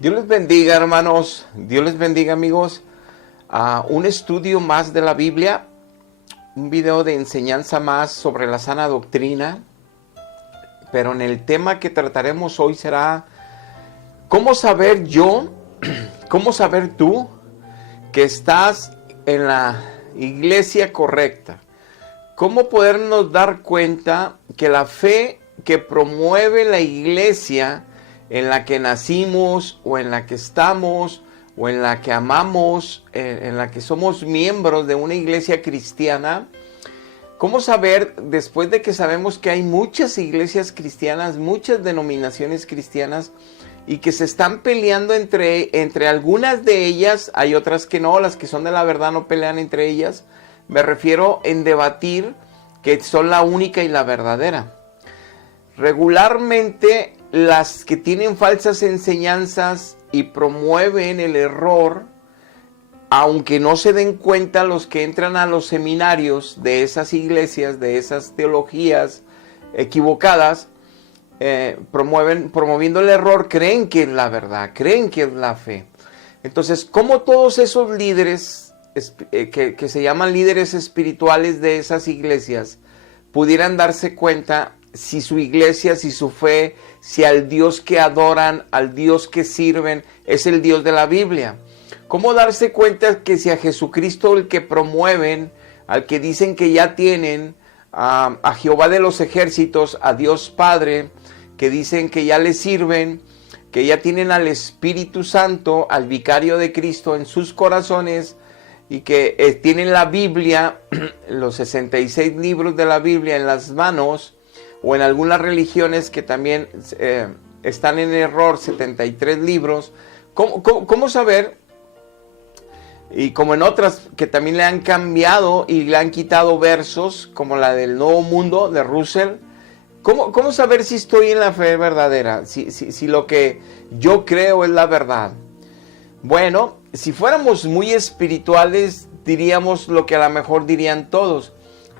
Dios les bendiga, hermanos. Dios les bendiga, amigos. Un estudio más de la Biblia, un video de enseñanza más sobre la sana doctrina. Pero en el tema que trataremos hoy será ¿cómo saber yo, cómo saber tú que estás en la iglesia correcta? ¿Cómo podernos dar cuenta que la fe que promueve la iglesia en la que nacimos o en la que estamos o en la que amamos, en la que somos miembros de una iglesia cristiana? ¿Cómo saber, después de que sabemos que hay muchas iglesias cristianas, muchas denominaciones cristianas y que se están peleando entre algunas de ellas, hay otras que no, las que son de la verdad no pelean entre ellas? Me refiero en debatir que son la única y la verdadera. Regularmente las que tienen falsas enseñanzas y promueven el error, aunque no se den cuenta los que entran a los seminarios de esas iglesias, de esas teologías equivocadas, promoviendo el error, creen que es la verdad, creen que es la fe. Entonces, ¿cómo todos esos líderes que se llaman líderes espirituales de esas iglesias pudieran darse cuenta si su iglesia, si su fe, si al Dios que adoran, al Dios que sirven, es el Dios de la Biblia? ¿Cómo darse cuenta que si a Jesucristo, el que promueven, al que dicen que ya tienen, a Jehová de los ejércitos, a Dios Padre, que dicen que ya le sirven, que ya tienen al Espíritu Santo, al vicario de Cristo en sus corazones, y que tienen la Biblia, los 66 libros de la Biblia en las manos, o en algunas religiones que también están en error, 73 libros? ¿Cómo saber? Y como en otras que también le han cambiado y le han quitado versos, como la del Nuevo Mundo de Russell, ¿cómo saber si estoy en la fe verdadera? Si lo que yo creo es la verdad. Bueno, si fuéramos muy espirituales, diríamos lo que a lo mejor dirían todos.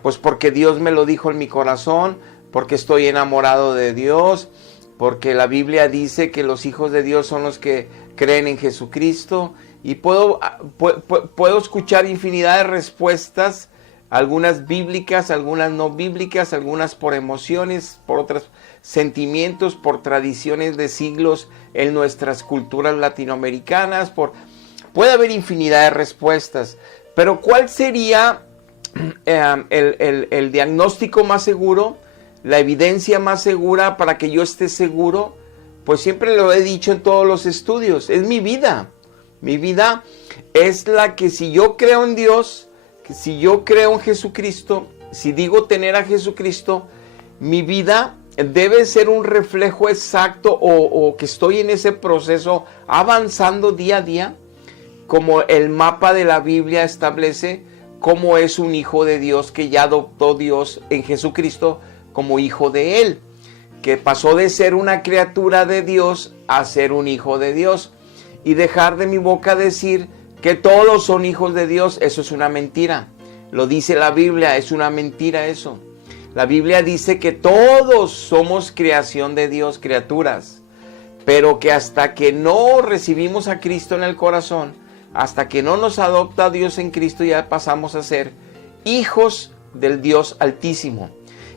Pues porque Dios me lo dijo en mi corazón, porque estoy enamorado de Dios, porque la Biblia dice que los hijos de Dios son los que creen en Jesucristo. Y puedo escuchar infinidad de respuestas, algunas bíblicas, algunas no bíblicas, algunas por emociones, por otros sentimientos, por tradiciones de siglos en nuestras culturas latinoamericanas. Puede haber infinidad de respuestas, pero ¿cuál sería el diagnóstico más seguro, la evidencia más segura para que yo esté seguro? Pues siempre lo he dicho en todos los estudios, es mi vida. Mi vida es la que, si yo creo en Dios, que si yo creo en Jesucristo, si digo tener a Jesucristo, mi vida debe ser un reflejo exacto o que estoy en ese proceso avanzando día a día, como el mapa de la Biblia establece, como es un hijo de Dios que ya adoptó Dios en Jesucristo como hijo de Él, que pasó de ser una criatura de Dios a ser un hijo de Dios. Y dejar de mi boca decir que todos son hijos de Dios, eso es una mentira. Lo dice la Biblia, es una mentira eso. La Biblia dice que todos somos creación de Dios, criaturas, pero que hasta que no recibimos a Cristo en el corazón, hasta que no nos adopta Dios en Cristo, ya pasamos a ser hijos del Dios Altísimo.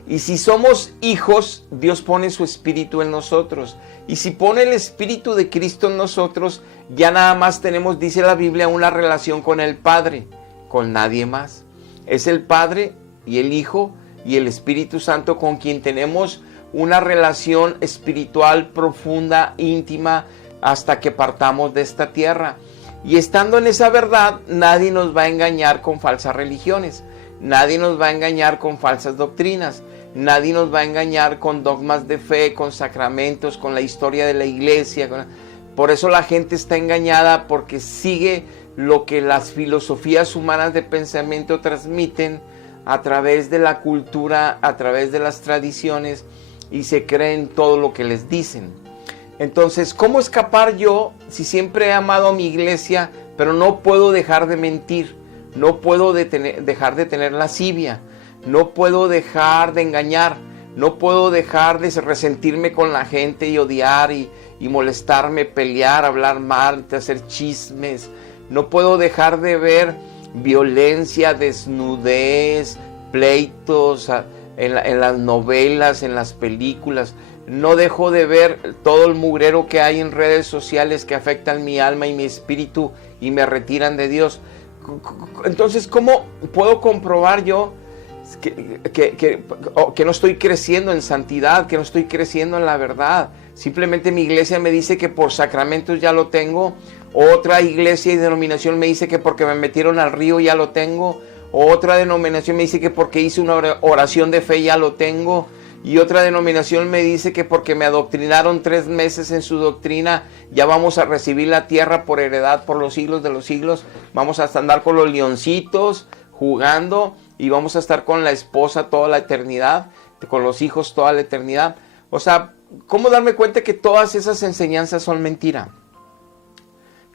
Y si somos hijos, Dios pone su espíritu en nosotros. Y si pone el espíritu de Cristo en nosotros, ya nada más tenemos, dice la Biblia, una relación con el Padre, con nadie más. Es el Padre y el Hijo y el Espíritu Santo con quien tenemos una relación espiritual profunda, íntima, hasta que partamos de esta tierra. Y estando en esa verdad, nadie nos va a engañar con falsas religiones. Nadie nos va a engañar con falsas doctrinas. Nadie nos va a engañar con dogmas de fe, con sacramentos, con la historia de la iglesia. Por eso la gente está engañada, porque sigue lo que las filosofías humanas de pensamiento transmiten a través de la cultura, a través de las tradiciones, y se creen todo lo que les dicen. Entonces, ¿cómo escapar yo si siempre he amado a mi iglesia, pero no puedo dejar de mentir? No puedo dejar de tener lascivia, no puedo dejar de engañar, no puedo dejar de resentirme con la gente y odiar y y molestarme, pelear, hablar mal, hacer chismes. No puedo dejar de ver violencia, desnudez, pleitos en las novelas, en las películas. No dejo de ver todo el mugrero que hay en redes sociales que afectan mi alma y mi espíritu y me retiran de Dios. Entonces, ¿cómo puedo comprobar yo que no estoy creciendo en santidad, que no estoy creciendo en la verdad? Simplemente mi iglesia me dice que por sacramentos ya lo tengo. Otra iglesia y denominación me dice que porque me metieron al río ya lo tengo. Otra denominación me dice que porque hice una oración de fe ya lo tengo. Y otra denominación me dice que porque me adoctrinaron 3 meses en su doctrina, ya vamos a recibir la tierra por heredad por los siglos de los siglos. Vamos a andar con los leoncitos jugando y vamos a estar con la esposa toda la eternidad, con los hijos toda la eternidad. O sea, ¿cómo darme cuenta que todas esas enseñanzas son mentira?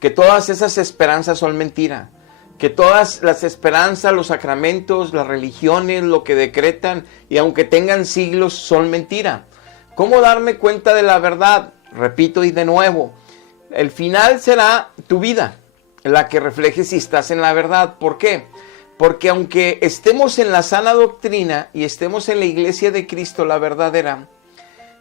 Que todas esas esperanzas son mentira. Que todas las esperanzas, los sacramentos, las religiones, lo que decretan, y aunque tengan siglos, son mentira. ¿Cómo darme cuenta de la verdad? Repito y de nuevo, el final será tu vida, la que refleje si estás en la verdad. ¿Por qué? Porque aunque estemos en la sana doctrina y estemos en la iglesia de Cristo, la verdadera,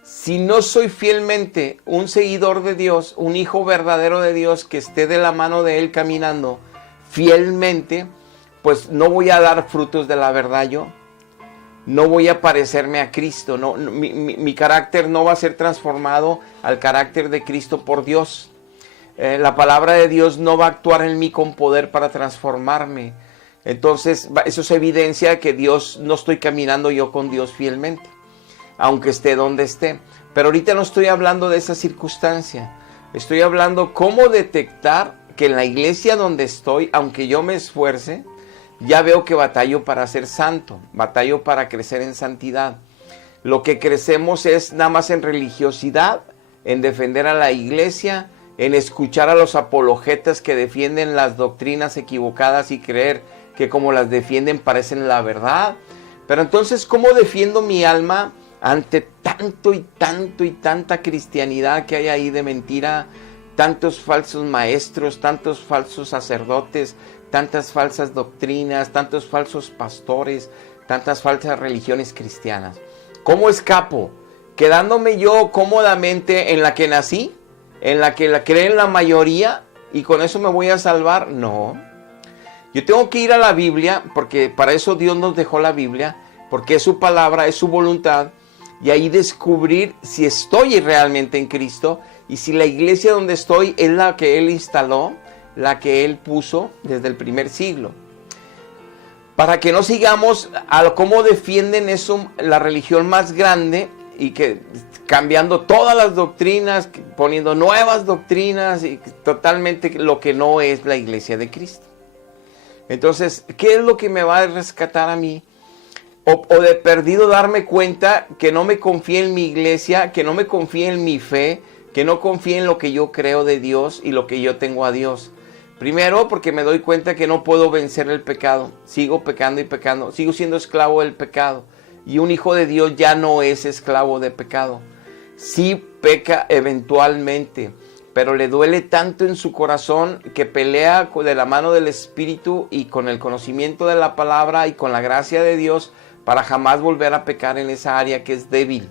si no soy fielmente un seguidor de Dios, un hijo verdadero de Dios que esté de la mano de Él caminando fielmente, pues no voy a dar frutos de la verdad yo. No voy a parecerme a Cristo. Mi carácter no va a ser transformado al carácter de Cristo por Dios. La palabra de Dios no va a actuar en mí con poder para transformarme. Entonces, eso es evidencia que Dios, no estoy caminando yo con Dios fielmente, aunque esté donde esté. Pero ahorita no estoy hablando de esa circunstancia. Estoy hablando cómo detectar que en la iglesia donde estoy, aunque yo me esfuerce, ya veo que batallo para ser santo, batallo para crecer en santidad. Lo que crecemos es nada más en religiosidad, en defender a la iglesia, en escuchar a los apologetas que defienden las doctrinas equivocadas y creer que como las defienden parecen la verdad. Pero entonces, ¿cómo defiendo mi alma ante tanto y tanta cristianidad que hay ahí de mentira? Tantos falsos maestros, tantos falsos sacerdotes, tantas falsas doctrinas, tantos falsos pastores, tantas falsas religiones cristianas. ¿Cómo escapo? ¿Quedándome yo cómodamente en la que nací? ¿En la que la creen la mayoría? ¿Y con eso me voy a salvar? No. Yo tengo que ir a la Biblia, porque para eso Dios nos dejó la Biblia, porque es su palabra, es su voluntad, y ahí descubrir si estoy realmente en Cristo, y si la iglesia donde estoy es la que Él instaló, la que Él puso desde el primer siglo. Para que no sigamos a cómo defienden eso, la religión más grande, y que cambiando todas las doctrinas, poniendo nuevas doctrinas, y totalmente lo que no es la iglesia de Cristo. Entonces, ¿qué es lo que me va a rescatar a mí? O de perdido darme cuenta que no me confíe en mi iglesia, que no me confíe en mi fe, que no confíe en lo que yo creo de Dios y lo que yo tengo a Dios. Primero, porque me doy cuenta que no puedo vencer el pecado. Sigo pecando y pecando. Sigo siendo esclavo del pecado. Y un hijo de Dios ya no es esclavo de pecado. Sí peca eventualmente, pero le duele tanto en su corazón que pelea de la mano del Espíritu y con el conocimiento de la palabra y con la gracia de Dios para jamás volver a pecar en esa área que es débil.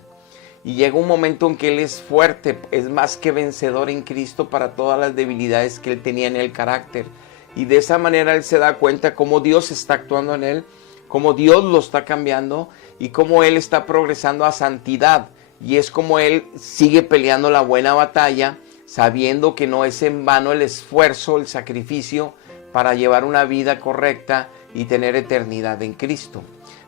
Y llega un momento en que Él es fuerte, es más que vencedor en Cristo para todas las debilidades que Él tenía en el carácter. Y de esa manera Él se da cuenta cómo Dios está actuando en Él, cómo Dios lo está cambiando y cómo Él está progresando a santidad. Y es como Él sigue peleando la buena batalla, sabiendo que no es en vano el esfuerzo, el sacrificio para llevar una vida correcta y tener eternidad en Cristo.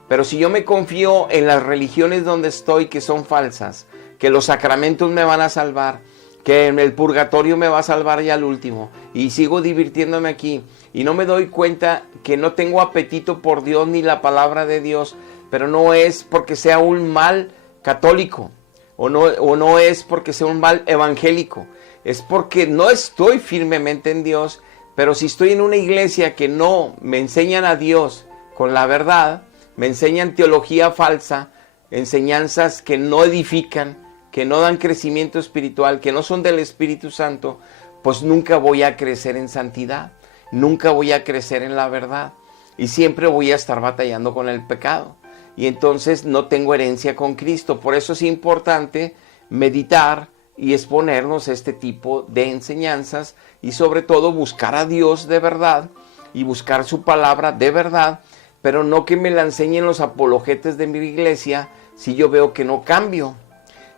Pero si yo me confío en las religiones donde estoy que son falsas, que los sacramentos me van a salvar, que el purgatorio me va a salvar ya al último, y sigo divirtiéndome aquí, y no me doy cuenta que no tengo apetito por Dios ni la palabra de Dios, pero no es porque sea un mal católico, o no es porque sea un mal evangélico, es porque no estoy firmemente en Dios, pero si estoy en una iglesia que no me enseñan a Dios con la verdad, me enseñan teología falsa, enseñanzas que no edifican, que no dan crecimiento espiritual, que no son del Espíritu Santo, pues nunca voy a crecer en santidad, nunca voy a crecer en la verdad y siempre voy a estar batallando con el pecado. Y entonces no tengo herencia con Cristo. Por eso es importante meditar y exponernos a este tipo de enseñanzas y sobre todo buscar a Dios de verdad y buscar su palabra de verdad, pero no que me la enseñen los apologetes de mi iglesia si yo veo que no cambio.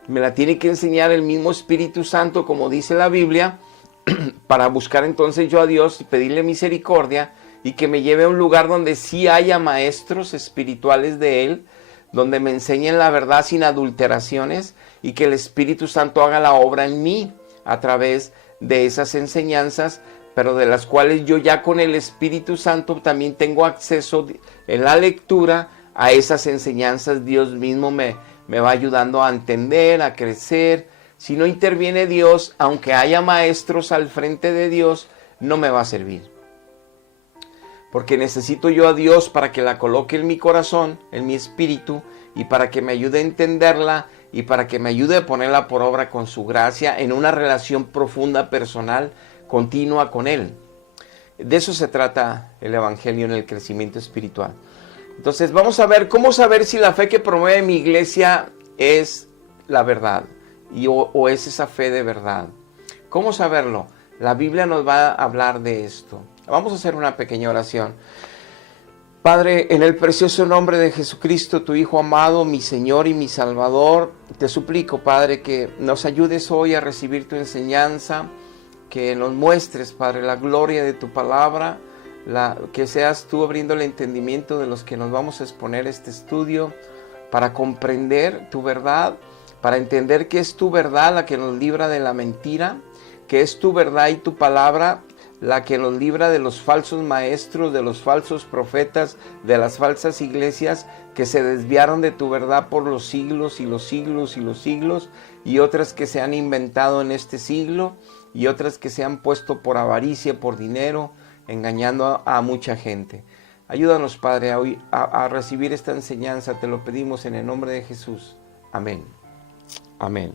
Me la tiene que enseñar el mismo Espíritu Santo, como dice la Biblia, para buscar entonces yo a Dios y pedirle misericordia y que me lleve a un lugar donde sí haya maestros espirituales de Él, donde me enseñen la verdad sin adulteraciones y que el Espíritu Santo haga la obra en mí a través de esas enseñanzas, pero de las cuales yo ya con el Espíritu Santo también tengo acceso en la lectura a esas enseñanzas. Dios mismo me va ayudando a entender, a crecer. Si no interviene Dios, aunque haya maestros al frente de Dios, no me va a servir. Porque necesito yo a Dios para que la coloque en mi corazón, en mi espíritu, y para que me ayude a entenderla y para que me ayude a ponerla por obra con su gracia en una relación profunda, personal, continua con Él. De eso se trata el Evangelio en el crecimiento espiritual. Entonces vamos a ver cómo saber si la fe que promueve mi iglesia es la verdad o es esa fe de verdad. ¿Cómo saberlo? La Biblia nos va a hablar de esto. Vamos a hacer una pequeña oración. Padre, en el precioso nombre de Jesucristo, tu Hijo amado, mi Señor y mi Salvador, te suplico, Padre, que nos ayudes hoy a recibir tu enseñanza, que nos muestres, Padre, la gloria de tu palabra, que seas tú abriendo el entendimiento de los que nos vamos a exponer este estudio para comprender tu verdad, para entender que es tu verdad la que nos libra de la mentira, que es tu verdad y tu palabra la que nos libra de los falsos maestros, de los falsos profetas, de las falsas iglesias que se desviaron de tu verdad por los siglos y los siglos y los siglos, y otras que se han inventado en este siglo, y otras que se han puesto por avaricia, por dinero, engañando a mucha gente. Ayúdanos, Padre, a recibir esta enseñanza, te lo pedimos en el nombre de Jesús. Amén. Amén.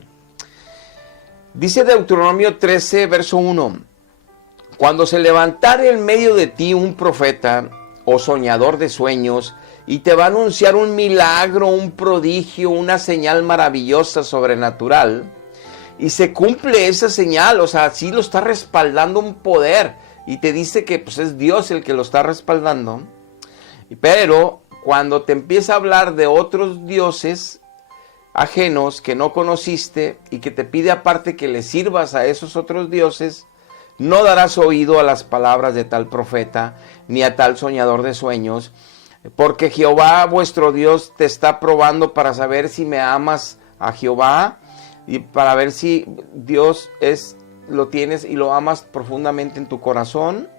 Dice Deuteronomio 13, verso 1. Cuando se levantare en medio de ti un profeta o soñador de sueños y te va a anunciar un milagro, un prodigio, una señal maravillosa, sobrenatural, y se cumple esa señal, o sea, sí lo está respaldando un poder, y te dice que pues, es Dios el que lo está respaldando, pero cuando te empieza a hablar de otros dioses ajenos que no conociste y que te pide aparte que le sirvas a esos otros dioses, no darás oído a las palabras de tal profeta, ni a tal soñador de sueños, porque Jehová vuestro Dios te está probando para saber si me amas a Jehová y para ver si Dios lo tienes y lo amas profundamente en tu corazón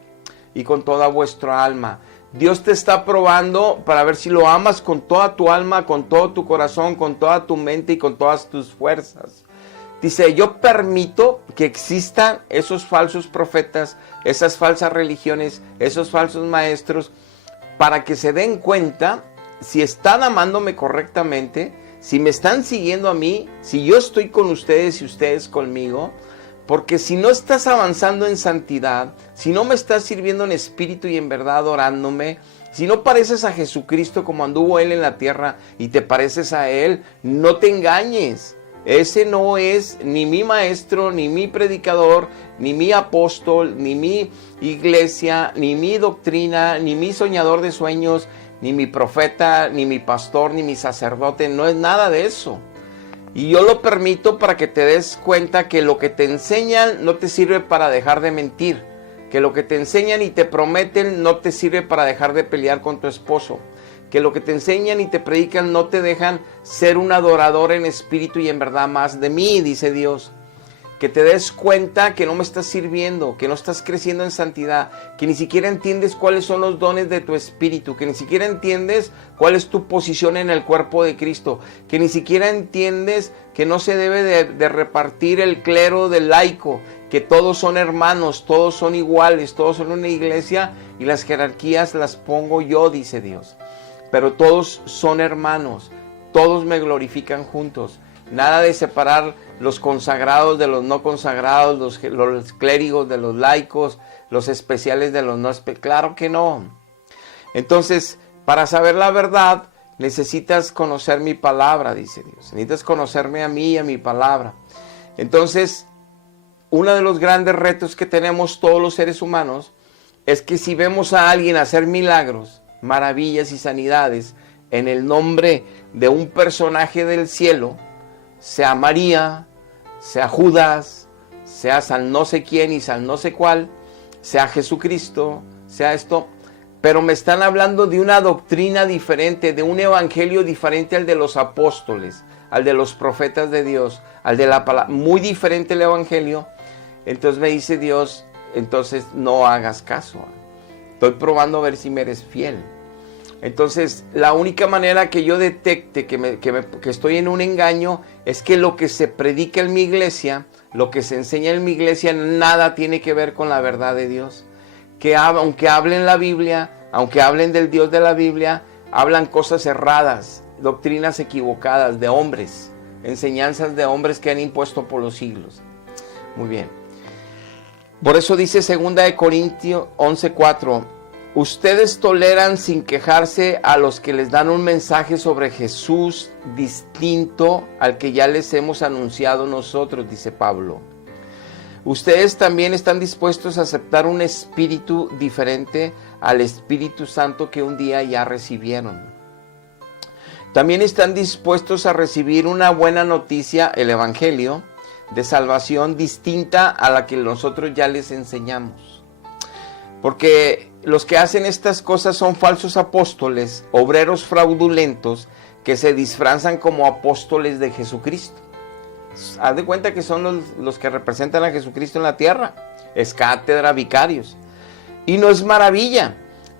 y con toda vuestra alma. Dios te está probando para ver si lo amas con toda tu alma, con todo tu corazón, con toda tu mente y con todas tus fuerzas. Dice, yo permito que existan esos falsos profetas, esas falsas religiones, esos falsos maestros, para que se den cuenta si están amándome correctamente, si me están siguiendo a mí, si yo estoy con ustedes y ustedes conmigo, porque si no estás avanzando en santidad, si no me estás sirviendo en espíritu y en verdad adorándome, si no pareces a Jesucristo como anduvo Él en la tierra y te pareces a Él, no te engañes. Ese no es ni mi maestro, ni mi predicador, ni mi apóstol, ni mi iglesia, ni mi doctrina, ni mi soñador de sueños, ni mi profeta, ni mi pastor, ni mi sacerdote. No es nada de eso. Y yo lo permito para que te des cuenta que lo que te enseñan no te sirve para dejar de mentir. Que lo que te enseñan y te prometen no te sirve para dejar de pelear con tu esposo. Que lo que te enseñan y te predican no te dejan ser un adorador en espíritu y en verdad más de mí, dice Dios. Que te des cuenta que no me estás sirviendo, que no estás creciendo en santidad, que ni siquiera entiendes cuáles son los dones de tu espíritu, que ni siquiera entiendes cuál es tu posición en el cuerpo de Cristo, que ni siquiera entiendes que no se debe de repartir el clero del laico, que todos son hermanos, todos son iguales, todos son una iglesia y las jerarquías las pongo yo, dice Dios. Pero todos son hermanos, todos me glorifican juntos. nada de separar los consagrados de los no consagrados, los clérigos de los laicos, los especiales de los no especiales. Claro que no. Entonces, para saber la verdad, necesitas conocer mi palabra, dice Dios. Necesitas conocerme a mí y a mi palabra. Entonces, uno de los grandes retos que tenemos todos los seres humanos es que si vemos a alguien hacer milagros, maravillas y sanidades en el nombre de un personaje del cielo, sea María, sea Judas, sea San no sé quién y San no sé cuál, sea Jesucristo, sea esto, pero me están hablando de una doctrina diferente, de un evangelio diferente al de los apóstoles, al de los profetas de Dios, al de la palabra, muy diferente el evangelio. Entonces me dice Dios, entonces no hagas caso. Estoy probando a ver si me eres fiel. Entonces, la única manera que yo detecte que estoy en un engaño es que lo que se predica en mi iglesia, lo que se enseña en mi iglesia, nada tiene que ver con la verdad de Dios. Que aunque hablen la Biblia, aunque hablen del Dios de la Biblia, hablan cosas erradas, doctrinas equivocadas de hombres, enseñanzas de hombres que han impuesto por los siglos. Muy bien. Por eso dice 2 Corintios 11:4, ustedes toleran sin quejarse a los que les dan un mensaje sobre Jesús distinto al que ya les hemos anunciado nosotros, dice Pablo. Ustedes también están dispuestos a aceptar un espíritu diferente al Espíritu Santo que un día ya recibieron. También están dispuestos a recibir una buena noticia, el Evangelio, de salvación distinta a la que nosotros ya les enseñamos. Porque los que hacen estas cosas son falsos apóstoles, obreros fraudulentos, que se disfrazan como apóstoles de Jesucristo. Haz de cuenta que son los que representan a Jesucristo en la tierra. Es cátedra, vicarios. Y no es maravilla,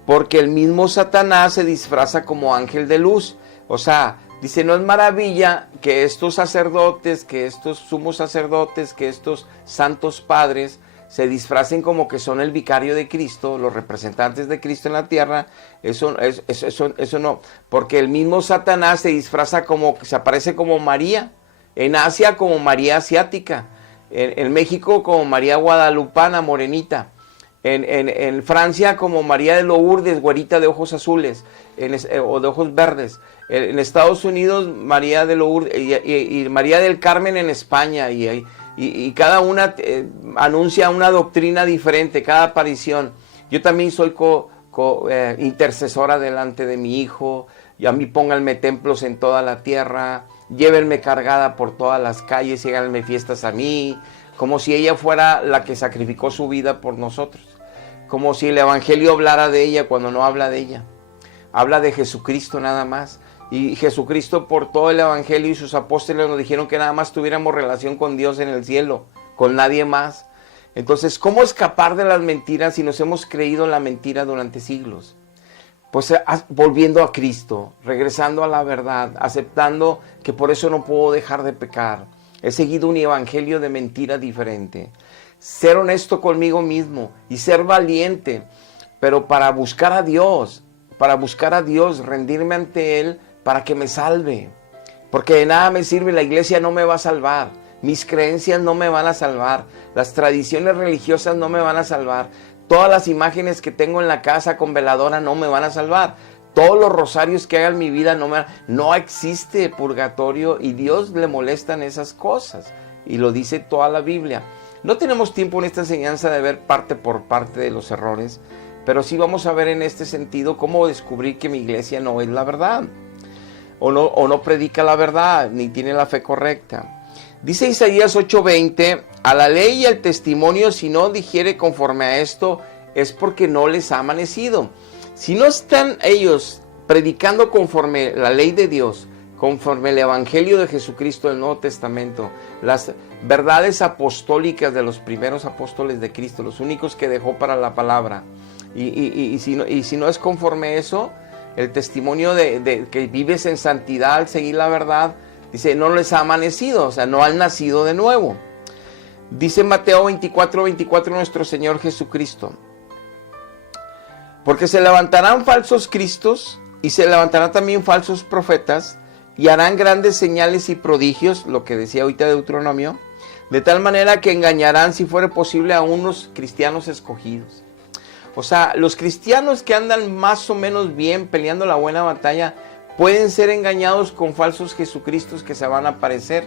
porque el mismo Satanás se disfraza como ángel de luz. O sea, dice, no es maravilla que estos sacerdotes, que estos sumos sacerdotes, que estos santos padres se disfracen como que son el vicario de Cristo, los representantes de Cristo en la tierra. Eso no, porque el mismo Satanás se disfraza como, se aparece como María, en Asia como María asiática, en México como María guadalupana, morenita, en Francia como María de Lourdes, güerita de ojos azules, o de ojos verdes, en Estados Unidos María de Lourdes y María del Carmen en España, y cada una anuncia una doctrina diferente, cada aparición. Yo también soy intercesora delante de mi Hijo, y a mí pónganme templos en toda la tierra, llévenme cargada por todas las calles y háganme fiestas a mí, como si ella fuera la que sacrificó su vida por nosotros, como si el Evangelio hablara de ella cuando no habla de ella, habla de Jesucristo nada más. Y Jesucristo por todo el Evangelio y sus apóstoles nos dijeron que nada más tuviéramos relación con Dios en el cielo, con nadie más. Entonces, ¿cómo escapar de las mentiras si nos hemos creído la mentira durante siglos? Pues volviendo a Cristo, regresando a la verdad, aceptando que por eso no puedo dejar de pecar. He seguido un evangelio de mentira diferente. Ser honesto conmigo mismo y ser valiente, pero para buscar a Dios, rendirme ante Él para que me salve. Porque de nada me sirve, la iglesia no me va a salvar, mis creencias no me van a salvar, las tradiciones religiosas no me van a salvar. Todas las imágenes que tengo en la casa con veladora no me van a salvar. Todos los rosarios que haga en mi vida no existe purgatorio, y Dios le molestan esas cosas. Y lo dice toda la Biblia. No tenemos tiempo en esta enseñanza de ver parte por parte de los errores, pero sí vamos a ver en este sentido cómo descubrir que mi iglesia no es la verdad. O no predica la verdad, ni tiene la fe correcta. Dice Isaías 8:20, a la ley y al testimonio, si no dijere conforme a esto, es porque no les ha amanecido. Si no están ellos predicando conforme la ley de Dios, conforme el Evangelio de Jesucristo del Nuevo Testamento, las verdades apostólicas de los primeros apóstoles de Cristo, los únicos que dejó para la palabra, y si no es conforme a eso, el testimonio de que vives en santidad al seguir la verdad, dice, no les ha amanecido, o sea, no han nacido de nuevo. Dice Mateo 24:24 nuestro Señor Jesucristo, porque se levantarán falsos cristos y se levantarán también falsos profetas y harán grandes señales y prodigios, lo que decía ahorita Deuteronomio, de tal manera que engañarán, si fuera posible, a unos cristianos escogidos. O sea, los cristianos que andan más o menos bien peleando la buena batalla pueden ser engañados con falsos Jesucristos que se van a aparecer.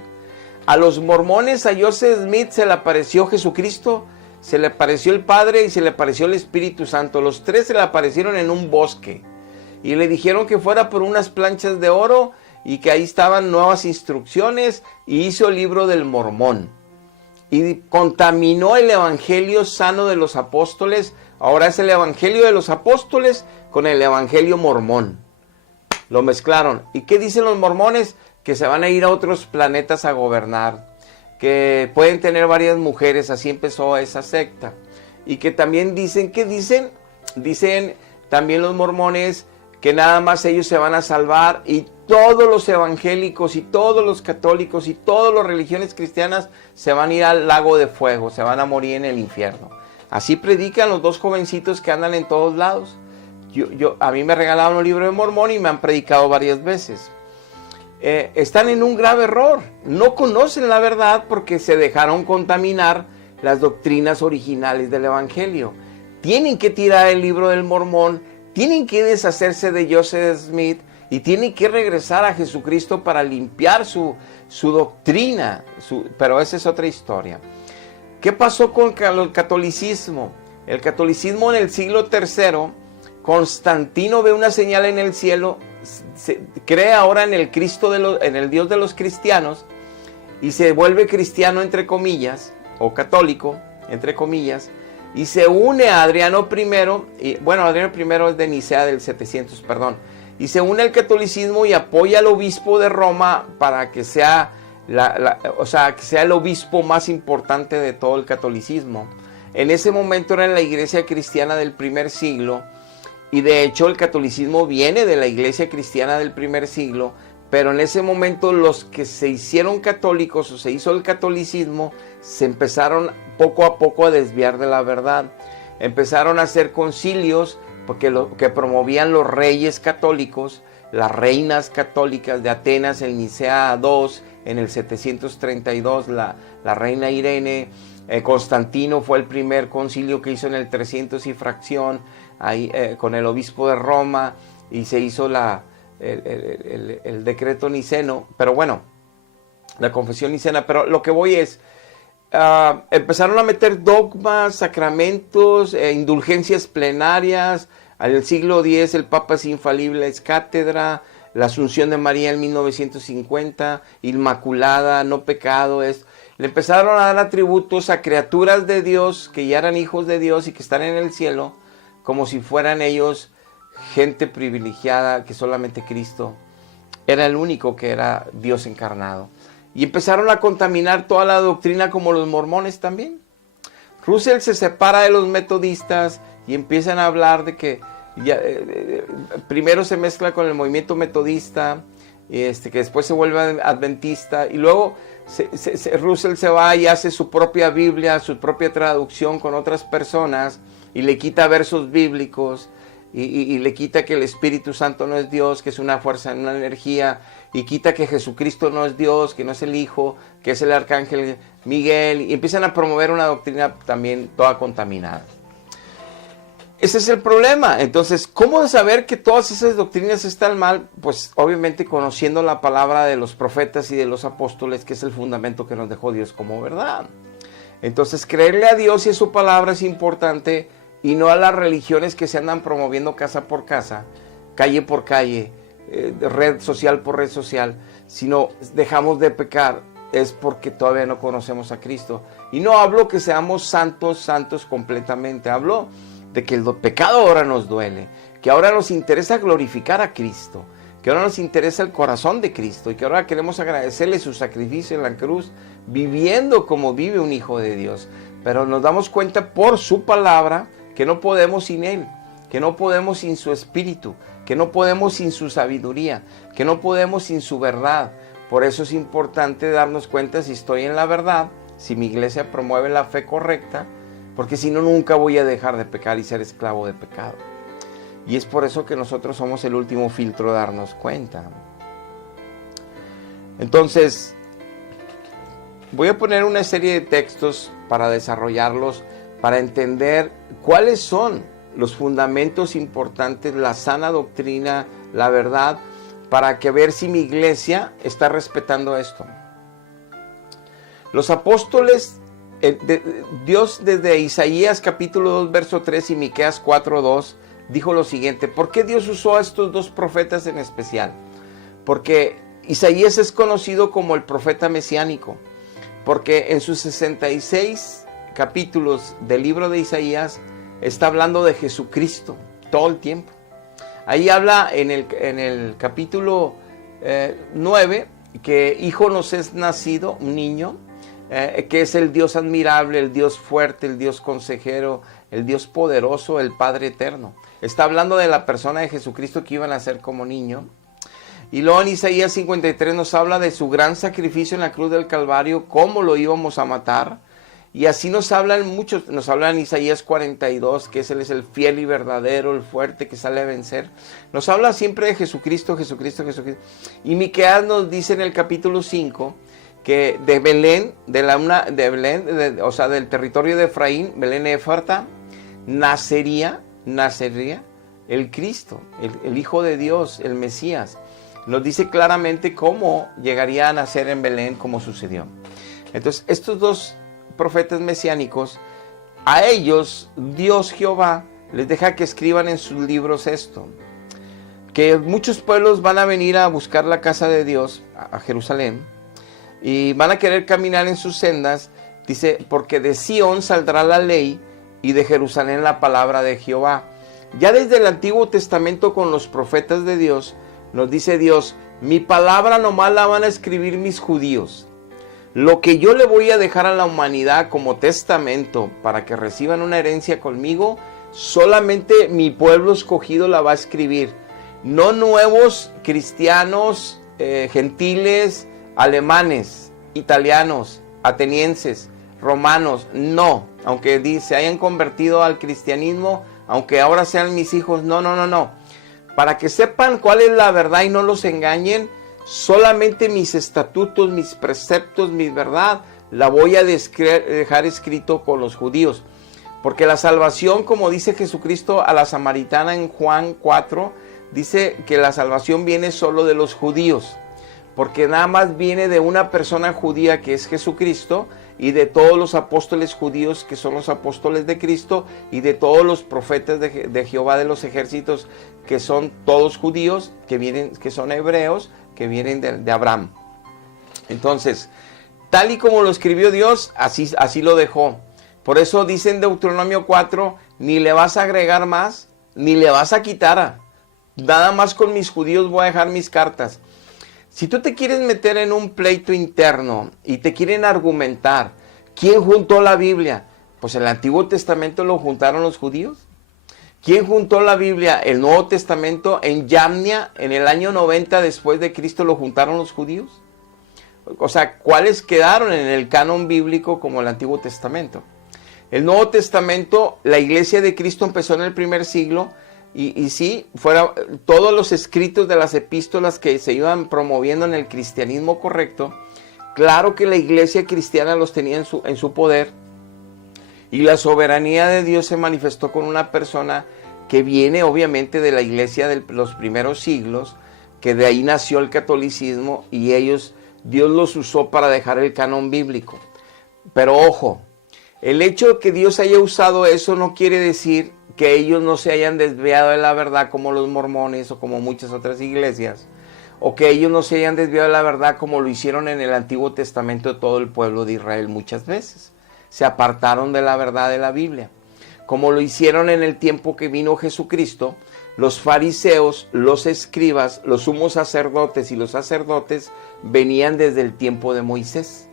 A los mormones, a Joseph Smith se le apareció Jesucristo, se le apareció el Padre y se le apareció el Espíritu Santo. Los tres se le aparecieron en un bosque y le dijeron que fuera por unas planchas de oro y que ahí estaban nuevas instrucciones, y hizo el libro del Mormón y contaminó el evangelio sano de los apóstoles. Ahora es el evangelio de los apóstoles con el evangelio mormón. Lo mezclaron. ¿Y qué dicen los mormones? Que se van a ir a otros planetas a gobernar, que pueden tener varias mujeres. Así empezó esa secta. Y que también dicen, ¿qué dicen? Dicen también los mormones que nada más ellos se van a salvar, y todos los evangélicos y todos los católicos y todas las religiones cristianas se van a ir al lago de fuego, se van a morir en el infierno. Así predican los dos jovencitos que andan en todos lados. A mí me regalaron un libro de Mormón y me han predicado varias veces. Están en un grave error. No conocen la verdad porque se dejaron contaminar las doctrinas originales del evangelio. Tienen que tirar el libro del Mormón, tienen que deshacerse de Joseph Smith y tienen que regresar a Jesucristo para limpiar su doctrina. Pero esa es otra historia. ¿Qué pasó con el catolicismo? El catolicismo en el siglo III, Constantino ve una señal en el cielo, cree ahora en el Cristo, en el Dios de los cristianos, y se vuelve cristiano entre comillas, o católico entre comillas, y se une a Adriano I, Adriano I es de Nicea del 700, y se une al catolicismo y apoya al obispo de Roma para que sea que sea el obispo más importante de todo el catolicismo. En ese momento era la iglesia cristiana del primer siglo, y de hecho el catolicismo viene de la iglesia cristiana del primer siglo, pero en ese momento los que se hicieron católicos o se hizo el catolicismo se empezaron poco a poco a desviar de la verdad. Empezaron a hacer concilios porque que promovían los reyes católicos, las reinas católicas de Atenas en Nicea II, en el 732 la reina Irene. Constantino fue el primer concilio que hizo en el 300 y fracción, ahí, con el obispo de Roma, y se hizo el decreto niceno, pero bueno, la confesión nicena. Pero lo que voy es, empezaron a meter dogmas, sacramentos, indulgencias plenarias. En el siglo X el Papa es infalible, es cátedra. La Asunción de María en 1950, Inmaculada, no pecado. Le empezaron a dar atributos a criaturas de Dios que ya eran hijos de Dios y que están en el cielo, como si fueran ellos gente privilegiada, que solamente Cristo era el único que era Dios encarnado. Y empezaron a contaminar toda la doctrina, como los mormones también. Russell se separa de los metodistas y empiezan a hablar de que primero se mezcla con el movimiento metodista, que después se vuelve adventista, y luego Russell se va y hace su propia Biblia, su propia traducción con otras personas, y le quita versos bíblicos, y le quita que el Espíritu Santo no es Dios, que es una fuerza, una energía, y quita que Jesucristo no es Dios, que no es el Hijo, que es el Arcángel Miguel, y empiezan a promover una doctrina también toda contaminada. Ese es el problema. Entonces, ¿cómo saber que todas esas doctrinas están mal? Pues obviamente conociendo la palabra de los profetas y de los apóstoles, que es el fundamento que nos dejó Dios como verdad. Entonces, creerle a Dios y a su palabra es importante, y no a las religiones que se andan promoviendo casa por casa, calle por calle, red social por red social. Si no dejamos de pecar, es porque todavía no conocemos a Cristo. Y no hablo que seamos santos completamente. Hablo de que el pecado ahora nos duele, que ahora nos interesa glorificar a Cristo, que ahora nos interesa el corazón de Cristo, y que ahora queremos agradecerle su sacrificio en la cruz, viviendo como vive un hijo de Dios. Pero nos damos cuenta por su palabra que no podemos sin Él, que no podemos sin su Espíritu, que no podemos sin su sabiduría, que no podemos sin su verdad. Por eso es importante darnos cuenta si estoy en la verdad, si mi iglesia promueve la fe correcta, porque si no, nunca voy a dejar de pecar y ser esclavo de pecado. Y es por eso que nosotros somos el último filtro de darnos cuenta. Entonces, voy a poner una serie de textos para desarrollarlos, para entender cuáles son los fundamentos importantes, la sana doctrina, la verdad, para que ver si mi iglesia está respetando esto. Los apóstoles, Dios desde Isaías capítulo 2, verso 3 y Miqueas 4, 2, dijo lo siguiente. ¿Por qué Dios usó a estos dos profetas en especial? Porque Isaías es conocido como el profeta mesiánico, porque en sus 66 capítulos del libro de Isaías está hablando de Jesucristo todo el tiempo. Ahí habla en el capítulo 9 que hijo nos es nacido, un niño, que es el Dios admirable, el Dios fuerte, el Dios consejero, el Dios poderoso, el Padre eterno. Está hablando de la persona de Jesucristo que iba a nacer como niño. Y luego en Isaías 53 nos habla de su gran sacrificio en la cruz del Calvario, cómo lo íbamos a matar. Y así nos hablan muchos, nos habla en Isaías 42, que Él es el fiel y verdadero, el fuerte que sale a vencer. Nos habla siempre de Jesucristo, Jesucristo, Jesucristo. Y Miqueas nos dice en el capítulo 5, que de Belén, o sea, del territorio de Efraín, Belén Éfrata, nacería el Cristo, el Hijo de Dios, el Mesías. Nos dice claramente cómo llegaría a nacer en Belén, como sucedió. Entonces, estos dos profetas mesiánicos, a ellos Dios Jehová les deja que escriban en sus libros esto, que muchos pueblos van a venir a buscar la casa de Dios, a Jerusalén, y van a querer caminar en sus sendas. Dice, porque de Sión saldrá la ley y de Jerusalén la palabra de Jehová. Ya desde el Antiguo Testamento con los profetas de Dios, nos dice Dios, mi palabra nomás la van a escribir mis judíos. Lo que yo le voy a dejar a la humanidad como testamento para que reciban una herencia conmigo, solamente mi pueblo escogido la va a escribir. No nuevos cristianos, gentiles, alemanes, italianos, atenienses, romanos, no. Aunque se hayan convertido al cristianismo, aunque ahora sean mis hijos, no. Para que sepan cuál es la verdad y no los engañen, solamente mis estatutos, mis preceptos, mi verdad, la voy a dejar escrito con los judíos. Porque la salvación, como dice Jesucristo a la samaritana en Juan 4, dice que la salvación viene solo de los judíos. Porque nada más viene de una persona judía que es Jesucristo, y de todos los apóstoles judíos que son los apóstoles de Cristo, y de todos los profetas de Jehová de los ejércitos que son todos judíos, que son hebreos, que vienen de Abraham. Entonces, tal y como lo escribió Dios, así lo dejó. Por eso dice en Deuteronomio 4, ni le vas a agregar más, ni le vas a quitar. Nada más con mis judíos voy a dejar mis cartas. Si tú te quieres meter en un pleito interno y te quieren argumentar, ¿quién juntó la Biblia? Pues el Antiguo Testamento lo juntaron los judíos. ¿Quién juntó la Biblia? El Nuevo Testamento en Yamnia, en el año 90 después de Cristo, lo juntaron los judíos. O sea, ¿cuáles quedaron en el canon bíblico como el Antiguo Testamento? El Nuevo Testamento, la iglesia de Cristo empezó en el primer siglo. Y sí, todos los escritos de las epístolas que se iban promoviendo en el cristianismo correcto, claro que la iglesia cristiana los tenía en su poder, y la soberanía de Dios se manifestó con una persona que viene obviamente de la iglesia de los primeros siglos, que de ahí nació el catolicismo, y Dios los usó para dejar el canon bíblico. Pero ojo, el hecho de que Dios haya usado eso no quiere decir que ellos no se hayan desviado de la verdad como los mormones o como muchas otras iglesias, o que ellos no se hayan desviado de la verdad como lo hicieron en el Antiguo Testamento todo el pueblo de Israel muchas veces. Se apartaron de la verdad de la Biblia, como lo hicieron en el tiempo que vino Jesucristo. Los fariseos, los escribas, los sumos sacerdotes y los sacerdotes venían desde el tiempo de Moisés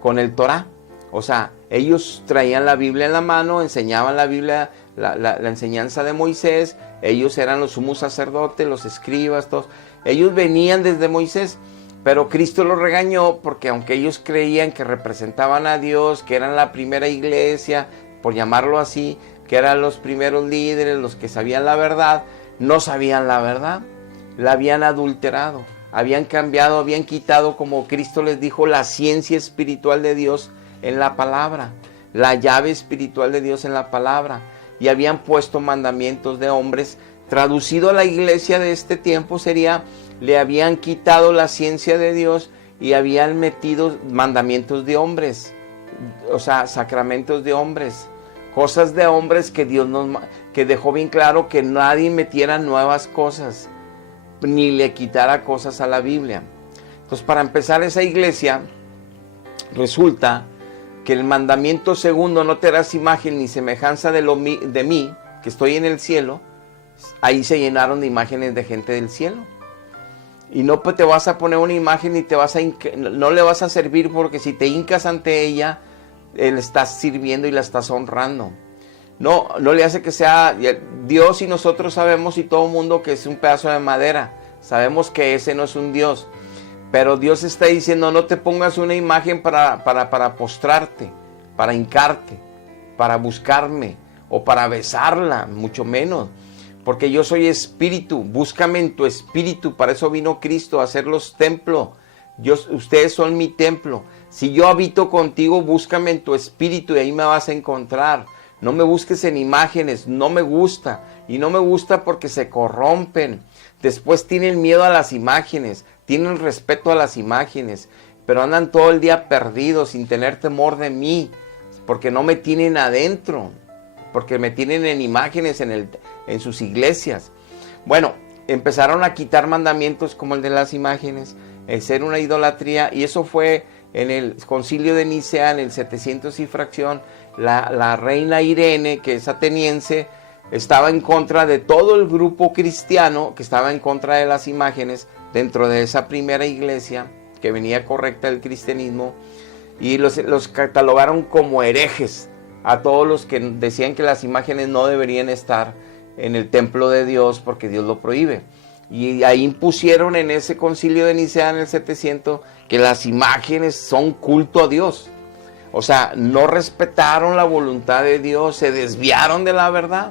con el Torá. O sea, ellos traían la Biblia en la mano, enseñaban la Biblia, la enseñanza de Moisés. Ellos eran los sumos sacerdotes, los escribas, todos. Ellos venían desde Moisés, pero Cristo los regañó porque aunque ellos creían que representaban a Dios, que eran la primera iglesia, por llamarlo así, que eran los primeros líderes, los que sabían la verdad, no sabían la verdad, la habían adulterado. habían cambiado, habían quitado, como Cristo les dijo, la ciencia espiritual de Dios en la palabra, la llave espiritual de Dios en la palabra, y habían puesto mandamientos de hombres. Traducido a la iglesia de este tiempo sería, le habían quitado la ciencia de Dios y habían metido mandamientos de hombres, o sea, sacramentos de hombres, cosas de hombres que Dios que dejó bien claro que nadie metiera nuevas cosas, ni le quitara cosas a la Biblia. Entonces, para empezar, esa iglesia, resulta que el mandamiento segundo, no te harás imagen ni semejanza de mí, que estoy en el cielo, ahí se llenaron de imágenes de gente del cielo. Y no te vas a poner una imagen y no le vas a servir, porque si te hincas ante ella, le estás sirviendo y la estás honrando. No le hace que sea Dios, y nosotros sabemos, y todo el mundo, que es un pedazo de madera. Sabemos que ese no es un Dios. Pero Dios está diciendo, no te pongas una imagen para postrarte, para hincarte, para buscarme o para besarla, mucho menos. Porque yo soy espíritu, búscame en tu espíritu. Para eso vino Cristo, a hacerlos templo. Ustedes son mi templo. Si yo habito contigo, búscame en tu espíritu y ahí me vas a encontrar. No me busques en imágenes, no me gusta. Y no me gusta porque se corrompen. Después tienen miedo a las imágenes, tienen respeto a las imágenes, pero andan todo el día perdidos sin tener temor de mí, porque no me tienen adentro, porque me tienen en imágenes en sus iglesias. Bueno, empezaron a quitar mandamientos como el de las imágenes, el ser una idolatría, y eso fue en el concilio de Nicea, en el 700 y fracción. La reina Irene, que es ateniense, estaba en contra de todo el grupo cristiano que estaba en contra de las imágenes dentro de esa primera iglesia que venía correcta del cristianismo, y los catalogaron como herejes a todos los que decían que las imágenes no deberían estar en el templo de Dios porque Dios lo prohíbe. Y ahí impusieron en ese concilio de Nicea en el 700 que las imágenes son culto a Dios. O sea, no respetaron la voluntad de Dios, se desviaron de la verdad.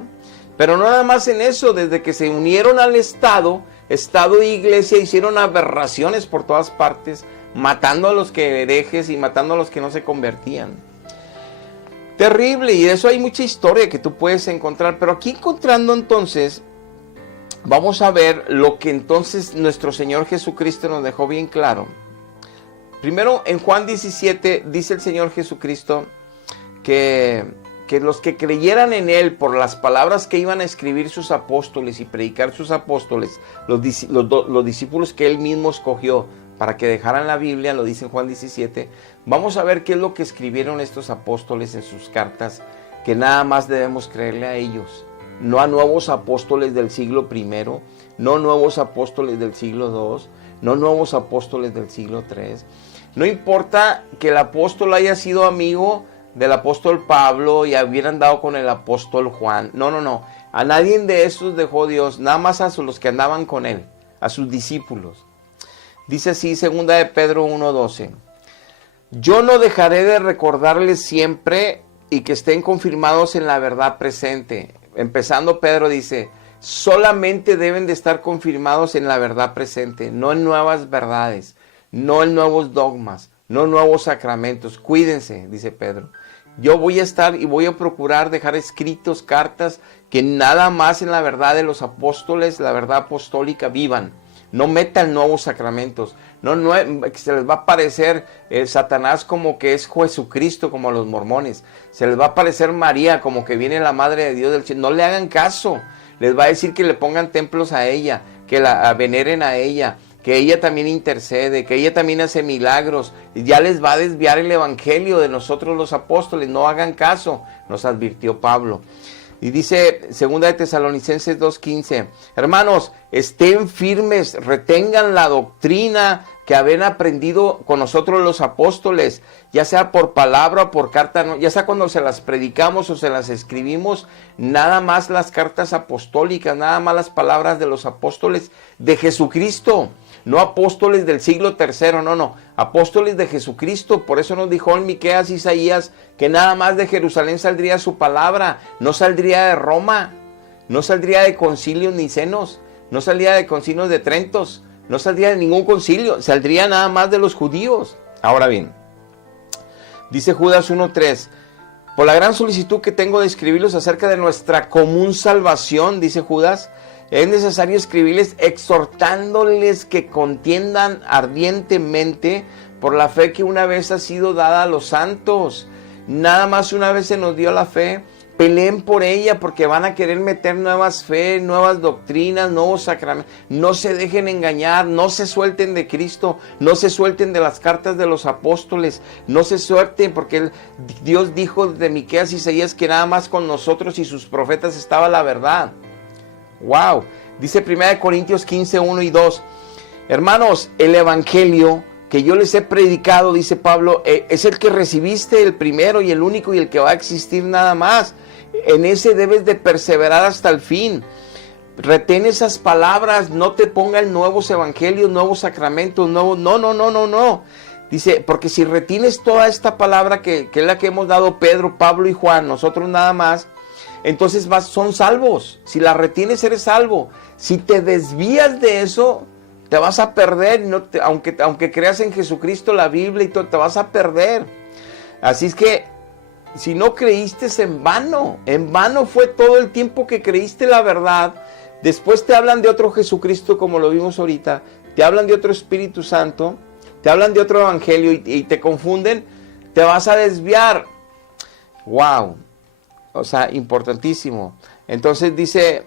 Pero no nada más en eso, desde que se unieron al Estado e iglesia, hicieron aberraciones por todas partes, matando a los que herejes y matando a los que no se convertían. Terrible, y de eso hay mucha historia que tú puedes encontrar. Pero aquí encontrando entonces, vamos a ver lo que entonces nuestro Señor Jesucristo nos dejó bien claro. Primero, en Juan 17, dice el Señor Jesucristo que los que creyeran en Él por las palabras que iban a escribir sus apóstoles y predicar sus apóstoles, los discípulos que Él mismo escogió para que dejaran la Biblia, lo dice en Juan 17, vamos a ver qué es lo que escribieron estos apóstoles en sus cartas, que nada más debemos creerle a ellos, no a nuevos apóstoles del siglo I, no nuevos apóstoles del siglo II, no nuevos apóstoles del siglo III. No importa que el apóstol haya sido amigo del apóstol Pablo y hubieran dado con el apóstol Juan. No. A nadie de esos dejó Dios, nada más a los que andaban con él, a sus discípulos. Dice así, 2 de Pedro 1:12. Yo no dejaré de recordarles siempre y que estén confirmados en la verdad presente. Empezando, Pedro dice, solamente deben de estar confirmados en la verdad presente, no en nuevas verdades, no en nuevos dogmas, no en nuevos sacramentos. Cuídense, dice Pedro. Yo voy a estar y voy a procurar dejar escritos, cartas, que nada más en la verdad de los apóstoles, la verdad apostólica, vivan. No metan nuevos sacramentos. No, se les va a parecer Satanás como que es Jesucristo, como a los mormones. Se les va a parecer María como que viene la Madre de Dios del cielo. No le hagan caso. Les va a decir que le pongan templos a ella, que la veneren a ella, que ella también intercede, que ella también hace milagros. Y ya les va a desviar el evangelio de nosotros los apóstoles. No hagan caso, nos advirtió Pablo. Y dice 2 de Tesalonicenses 2:15, hermanos, estén firmes, retengan la doctrina que habían aprendido con nosotros los apóstoles, ya sea por palabra o por carta, ya sea cuando se las predicamos o se las escribimos, nada más las cartas apostólicas, nada más las palabras de los apóstoles de Jesucristo. No apóstoles del siglo III, no, apóstoles de Jesucristo. Por eso nos dijo en Miqueas, Isaías, que nada más de Jerusalén saldría su palabra, no saldría de Roma, no saldría de concilios nicenos, no saldría de concilios de Trentos, no saldría de ningún concilio, saldría nada más de los judíos. Ahora bien, dice Judas 1:3, por la gran solicitud que tengo de escribirlos acerca de nuestra común salvación, dice Judas, es necesario escribirles exhortándoles que contiendan ardientemente por la fe que una vez ha sido dada a los santos. Nada más una vez se nos dio la fe. Peleen por ella porque van a querer meter nuevas fe, nuevas doctrinas, nuevos sacramentos. No se dejen engañar, no se suelten de Cristo, no se suelten de las cartas de los apóstoles, no se suelten porque Dios dijo de Miqueas y Isaías que nada más con nosotros y sus profetas estaba la verdad. Wow, dice 1 Corintios 15, 1 y 2. Hermanos, el evangelio que yo les he predicado, dice Pablo, es el que recibiste, el primero y el único y el que va a existir nada más. En ese debes de perseverar hasta el fin. Retén esas palabras, no te pongan nuevos evangelios, nuevos sacramentos, no. Dice, porque si retienes toda esta palabra que es la que hemos dado Pedro, Pablo y Juan, nosotros nada más, entonces son salvos. Si la retienes, eres salvo. Si te desvías de eso, te vas a perder, aunque creas en Jesucristo, la Biblia y todo, te vas a perder. Así es que, si no creíste es en vano fue todo el tiempo que creíste la verdad. Después te hablan de otro Jesucristo como lo vimos ahorita, te hablan de otro Espíritu Santo, te hablan de otro evangelio y te confunden, te vas a desviar. Wow, o sea, importantísimo. Entonces dice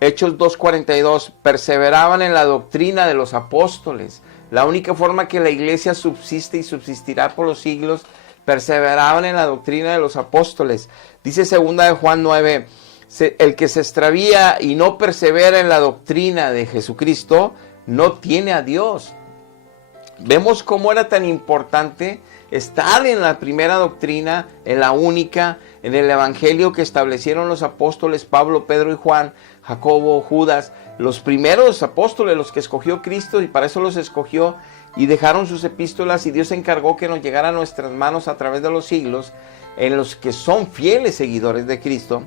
Hechos 2:42, perseveraban en la doctrina de los apóstoles. La única forma que la iglesia subsiste y subsistirá por los siglos, perseveraban en la doctrina de los apóstoles. Dice 2 de Juan 9, el que se extravía y no persevera en la doctrina de Jesucristo, no tiene a Dios. Vemos cómo era tan importante estar en la primera doctrina, en la única, en el evangelio que establecieron los apóstoles Pablo, Pedro y Juan, Jacobo, Judas, los primeros apóstoles, los que escogió Cristo, y para eso los escogió, y dejaron sus epístolas, y Dios se encargó que nos llegara a nuestras manos a través de los siglos, en los que son fieles seguidores de Cristo.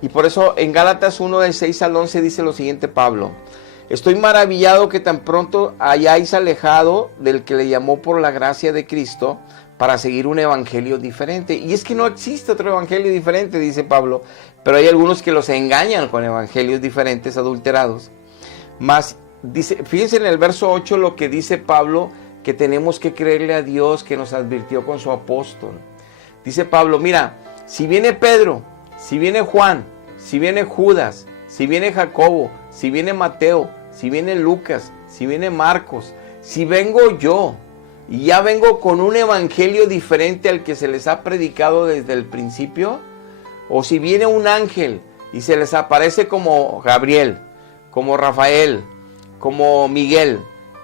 Y por eso en Gálatas 1, del 6 al 11 dice lo siguiente Pablo: estoy maravillado que tan pronto hayáis alejado del que le llamó por la gracia de Cristo para seguir un evangelio diferente. Y es que no existe otro evangelio diferente, dice Pablo, pero hay algunos que los engañan con evangelios diferentes, adulterados. Mas, dice, fíjense en el verso 8 lo que dice Pablo, que tenemos que creerle a Dios que nos advirtió con su apóstol. Dice Pablo, mira, si viene Pedro, si viene Juan, si viene Judas, si viene Jacobo, si viene Mateo, si viene Lucas, si viene Marcos, si vengo yo, y ya vengo con un evangelio diferente al que se les ha predicado desde el principio, o si viene un ángel y se les aparece como Gabriel, como Rafael, como Miguel,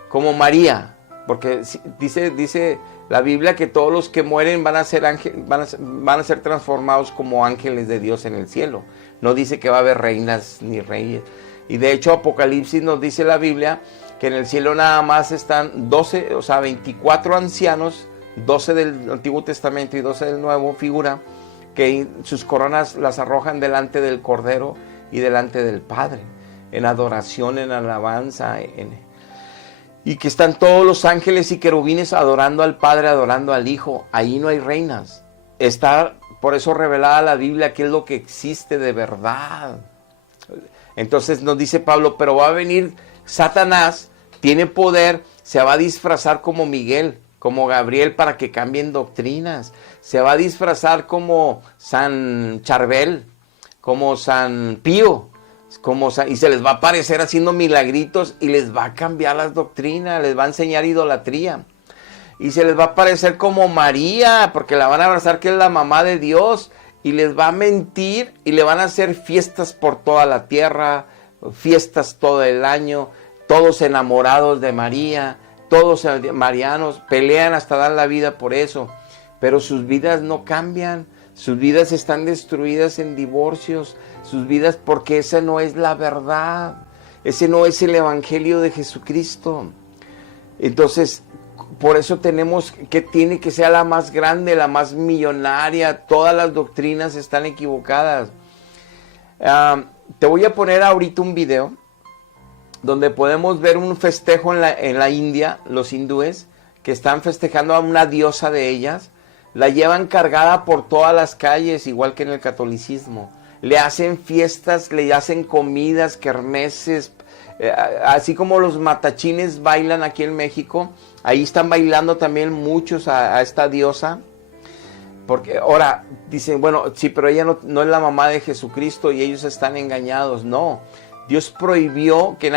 como María, porque dice la Biblia que todos los que mueren van a ser transformados como ángeles de Dios en el cielo. No dice que va a haber reinas ni reyes. Y de hecho Apocalipsis nos dice la Biblia que en el cielo nada más están 24 ancianos, 12 del Antiguo Testamento y 12 del Nuevo, figura, que sus coronas las arrojan delante del Cordero y delante del Padre, en adoración, en alabanza, y que están todos los ángeles y querubines adorando al Padre, adorando al Hijo. Ahí no hay reinas. Está por eso revelada la Biblia, que es lo que existe de verdad. Entonces nos dice Pablo, pero va a venir Satanás, tiene poder, se va a disfrazar como Miguel, como Gabriel, para que cambien doctrinas. Se va a disfrazar como San Charbel, como San Pío, y se les va a aparecer haciendo milagritos y les va a cambiar las doctrinas, les va a enseñar idolatría. Y se les va a aparecer como María, porque la van a abrazar, que es la mamá de Dios, y les va a mentir y le van a hacer fiestas por toda la tierra, fiestas todo el año, todos enamorados de María, todos marianos, pelean hasta dar la vida por eso, pero sus vidas no cambian, sus vidas están destruidas en divorcios, sus vidas, porque esa no es la verdad, ese no es el evangelio de Jesucristo. Entonces, por eso tenemos que tiene que ser la más grande, la más millonaria, todas las doctrinas están equivocadas. Te voy a poner ahorita un video donde podemos ver un festejo en la India, los hindúes, que están festejando a una diosa de ellas, la llevan cargada por todas las calles, igual que en el catolicismo. Le hacen fiestas, le hacen comidas, kermeses, así como los matachines bailan aquí en México, ahí están bailando también muchos a esta diosa. Porque ahora dicen, bueno, sí, pero ella no es la mamá de Jesucristo y ellos están engañados. No, Dios prohibió que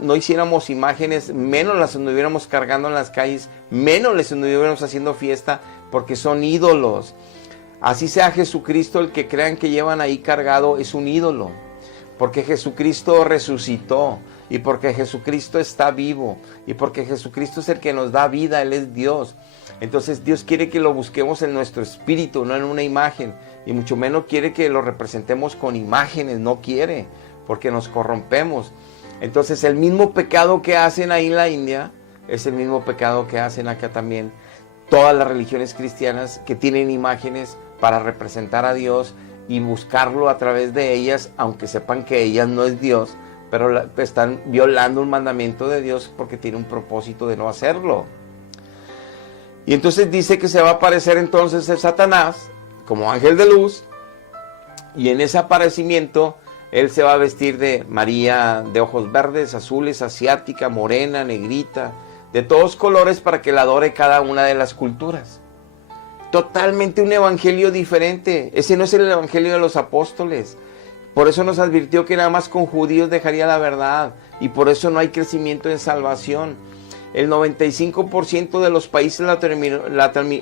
no hiciéramos imágenes, menos las anduviéramos cargando en las calles, menos les anduviéramos haciendo fiesta, porque son ídolos. Así sea Jesucristo, el que crean que llevan ahí cargado es un ídolo. Porque Jesucristo resucitó, y porque Jesucristo está vivo, y porque Jesucristo es el que nos da vida, Él es Dios. Entonces Dios quiere que lo busquemos en nuestro espíritu, no en una imagen, y mucho menos quiere que lo representemos con imágenes, no quiere, porque nos corrompemos. Entonces el mismo pecado que hacen ahí en la India, es el mismo pecado que hacen acá también todas las religiones cristianas que tienen imágenes para representar a Dios y buscarlo a través de ellas, aunque sepan que ellas no es Dios, pero están violando un mandamiento de Dios porque tiene un propósito de no hacerlo. Y entonces dice que se va a aparecer entonces el Satanás como ángel de luz, y en ese aparecimiento él se va a vestir de María de ojos verdes, azules, asiática, morena, negrita, de todos colores, para que la adore cada una de las culturas. Totalmente un evangelio diferente. Ese no es el evangelio de los apóstoles. Por eso nos advirtió que nada más con judíos dejaría la verdad, y por eso no hay crecimiento en salvación. El 95% de los países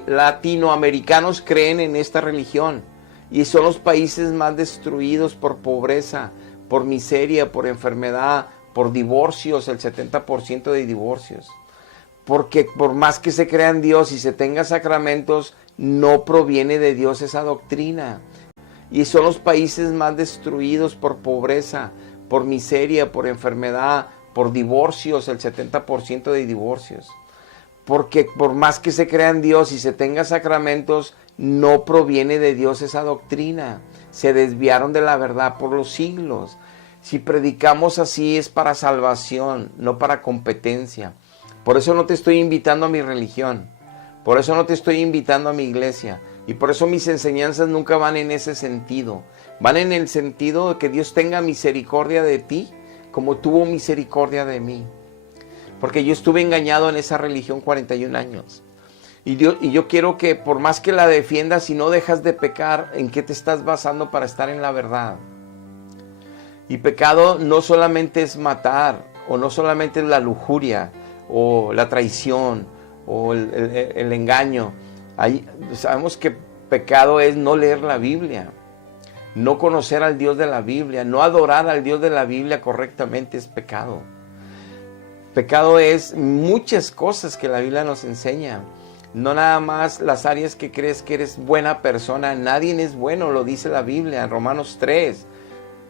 latinoamericanos creen en esta religión, y son los países más destruidos por pobreza, por miseria, por enfermedad, por divorcios, el 70% de divorcios. Porque por más que se crea en Dios y se tenga sacramentos, no proviene de Dios esa doctrina. Y son los países más destruidos por pobreza, por miseria, por enfermedad, por divorcios, el 70% de divorcios. Porque por más que se crea en Dios y se tenga sacramentos, no proviene de Dios esa doctrina. Se desviaron de la verdad por los siglos. Si predicamos así es para salvación, no para competencia. Por eso no te estoy invitando a mi religión. Por eso no te estoy invitando a mi iglesia. Y por eso mis enseñanzas nunca van en ese sentido. Van en el sentido de que Dios tenga misericordia de ti, como tuvo misericordia de mí. Porque yo estuve engañado en esa religión 41 años. Y yo quiero que por más que la defiendas, si no dejas de pecar, ¿en qué te estás basando para estar en la verdad? Y pecado no solamente es matar, o no solamente es la lujuria, o la traición, o el engaño. Sabemos que pecado es no leer la Biblia, no conocer al Dios de la Biblia, no adorar al Dios de la Biblia correctamente es pecado. Pecado es muchas cosas que la Biblia nos enseña, no nada más las áreas que crees que eres buena persona. Nadie es bueno, lo dice la Biblia en Romanos 3.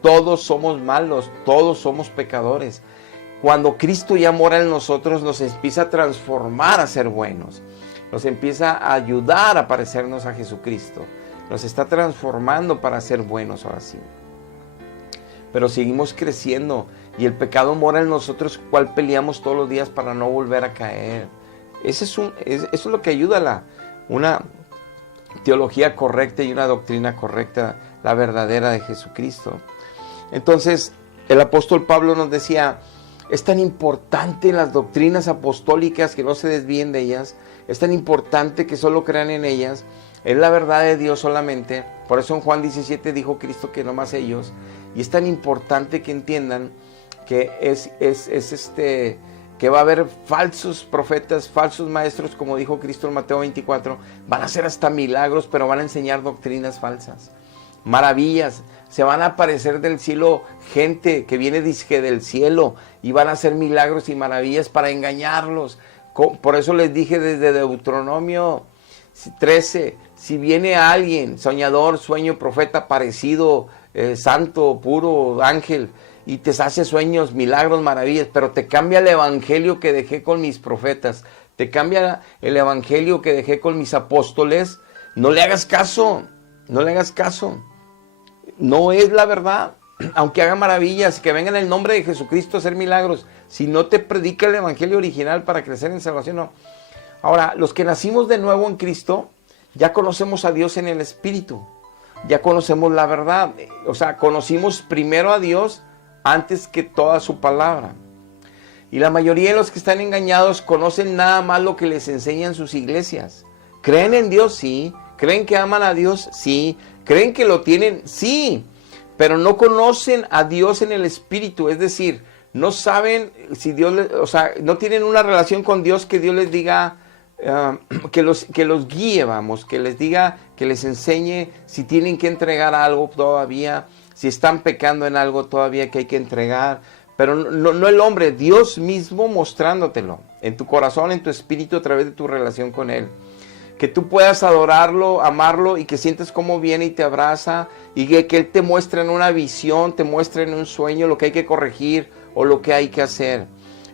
Todos somos malos, todos somos pecadores. Cuando Cristo ya mora en nosotros, nos empieza a transformar a ser buenos. Nos empieza a ayudar a parecernos a Jesucristo. Nos está transformando para ser buenos ahora sí. Pero seguimos creciendo y el pecado mora en nosotros, cual peleamos todos los días para no volver a caer. Eso es lo que ayuda a una teología correcta y una doctrina correcta, la verdadera de Jesucristo. Entonces, el apóstol Pablo nos decía, es tan importante las doctrinas apostólicas que no se desvíen de ellas, es tan importante que solo crean en ellas, es la verdad de Dios solamente. Por eso en Juan 17 dijo Cristo que no más ellos, y es tan importante que entiendan que que va a haber falsos profetas, falsos maestros, como dijo Cristo en Mateo 24, van a hacer hasta milagros, pero van a enseñar doctrinas falsas, maravillas. Se van a aparecer del cielo gente que viene dizque del cielo y van a hacer milagros y maravillas para engañarlos. Por eso les dije desde Deuteronomio 13, si viene alguien, soñador, sueño, profeta, parecido, santo, puro, ángel, y te hace sueños, milagros, maravillas, pero te cambia el evangelio que dejé con mis profetas, te cambia el evangelio que dejé con mis apóstoles, no le hagas caso, no le hagas caso. No es la verdad. aunque haga maravillas, que venga en el nombre de Jesucristo a hacer milagros, si no te predica el evangelio original para crecer en salvación, no. Ahora, los que nacimos de nuevo en Cristo, ya conocemos a Dios en el Espíritu, ya conocemos la verdad, o sea, conocimos primero a Dios antes que toda su palabra. Y la mayoría de los que están engañados conocen nada más lo que les enseñan sus iglesias. ¿Creen en Dios? Sí. ¿Creen que aman a Dios? Sí. ¿Creen que lo tienen? Sí. Pero no conocen a Dios en el Espíritu, es decir, no saben si Dios, o sea, no tienen una relación con Dios que Dios les diga, que los guíe, vamos, que les diga, que les enseñe si tienen que entregar algo todavía, si están pecando en algo todavía que hay que entregar. Pero no el hombre, Dios mismo mostrándotelo en tu corazón, en tu espíritu, a través de tu relación con Él. Que tú puedas adorarlo, amarlo y que sientes cómo viene y te abraza y que Él te muestre en una visión, te muestre en un sueño lo que hay que corregir o lo que hay que hacer.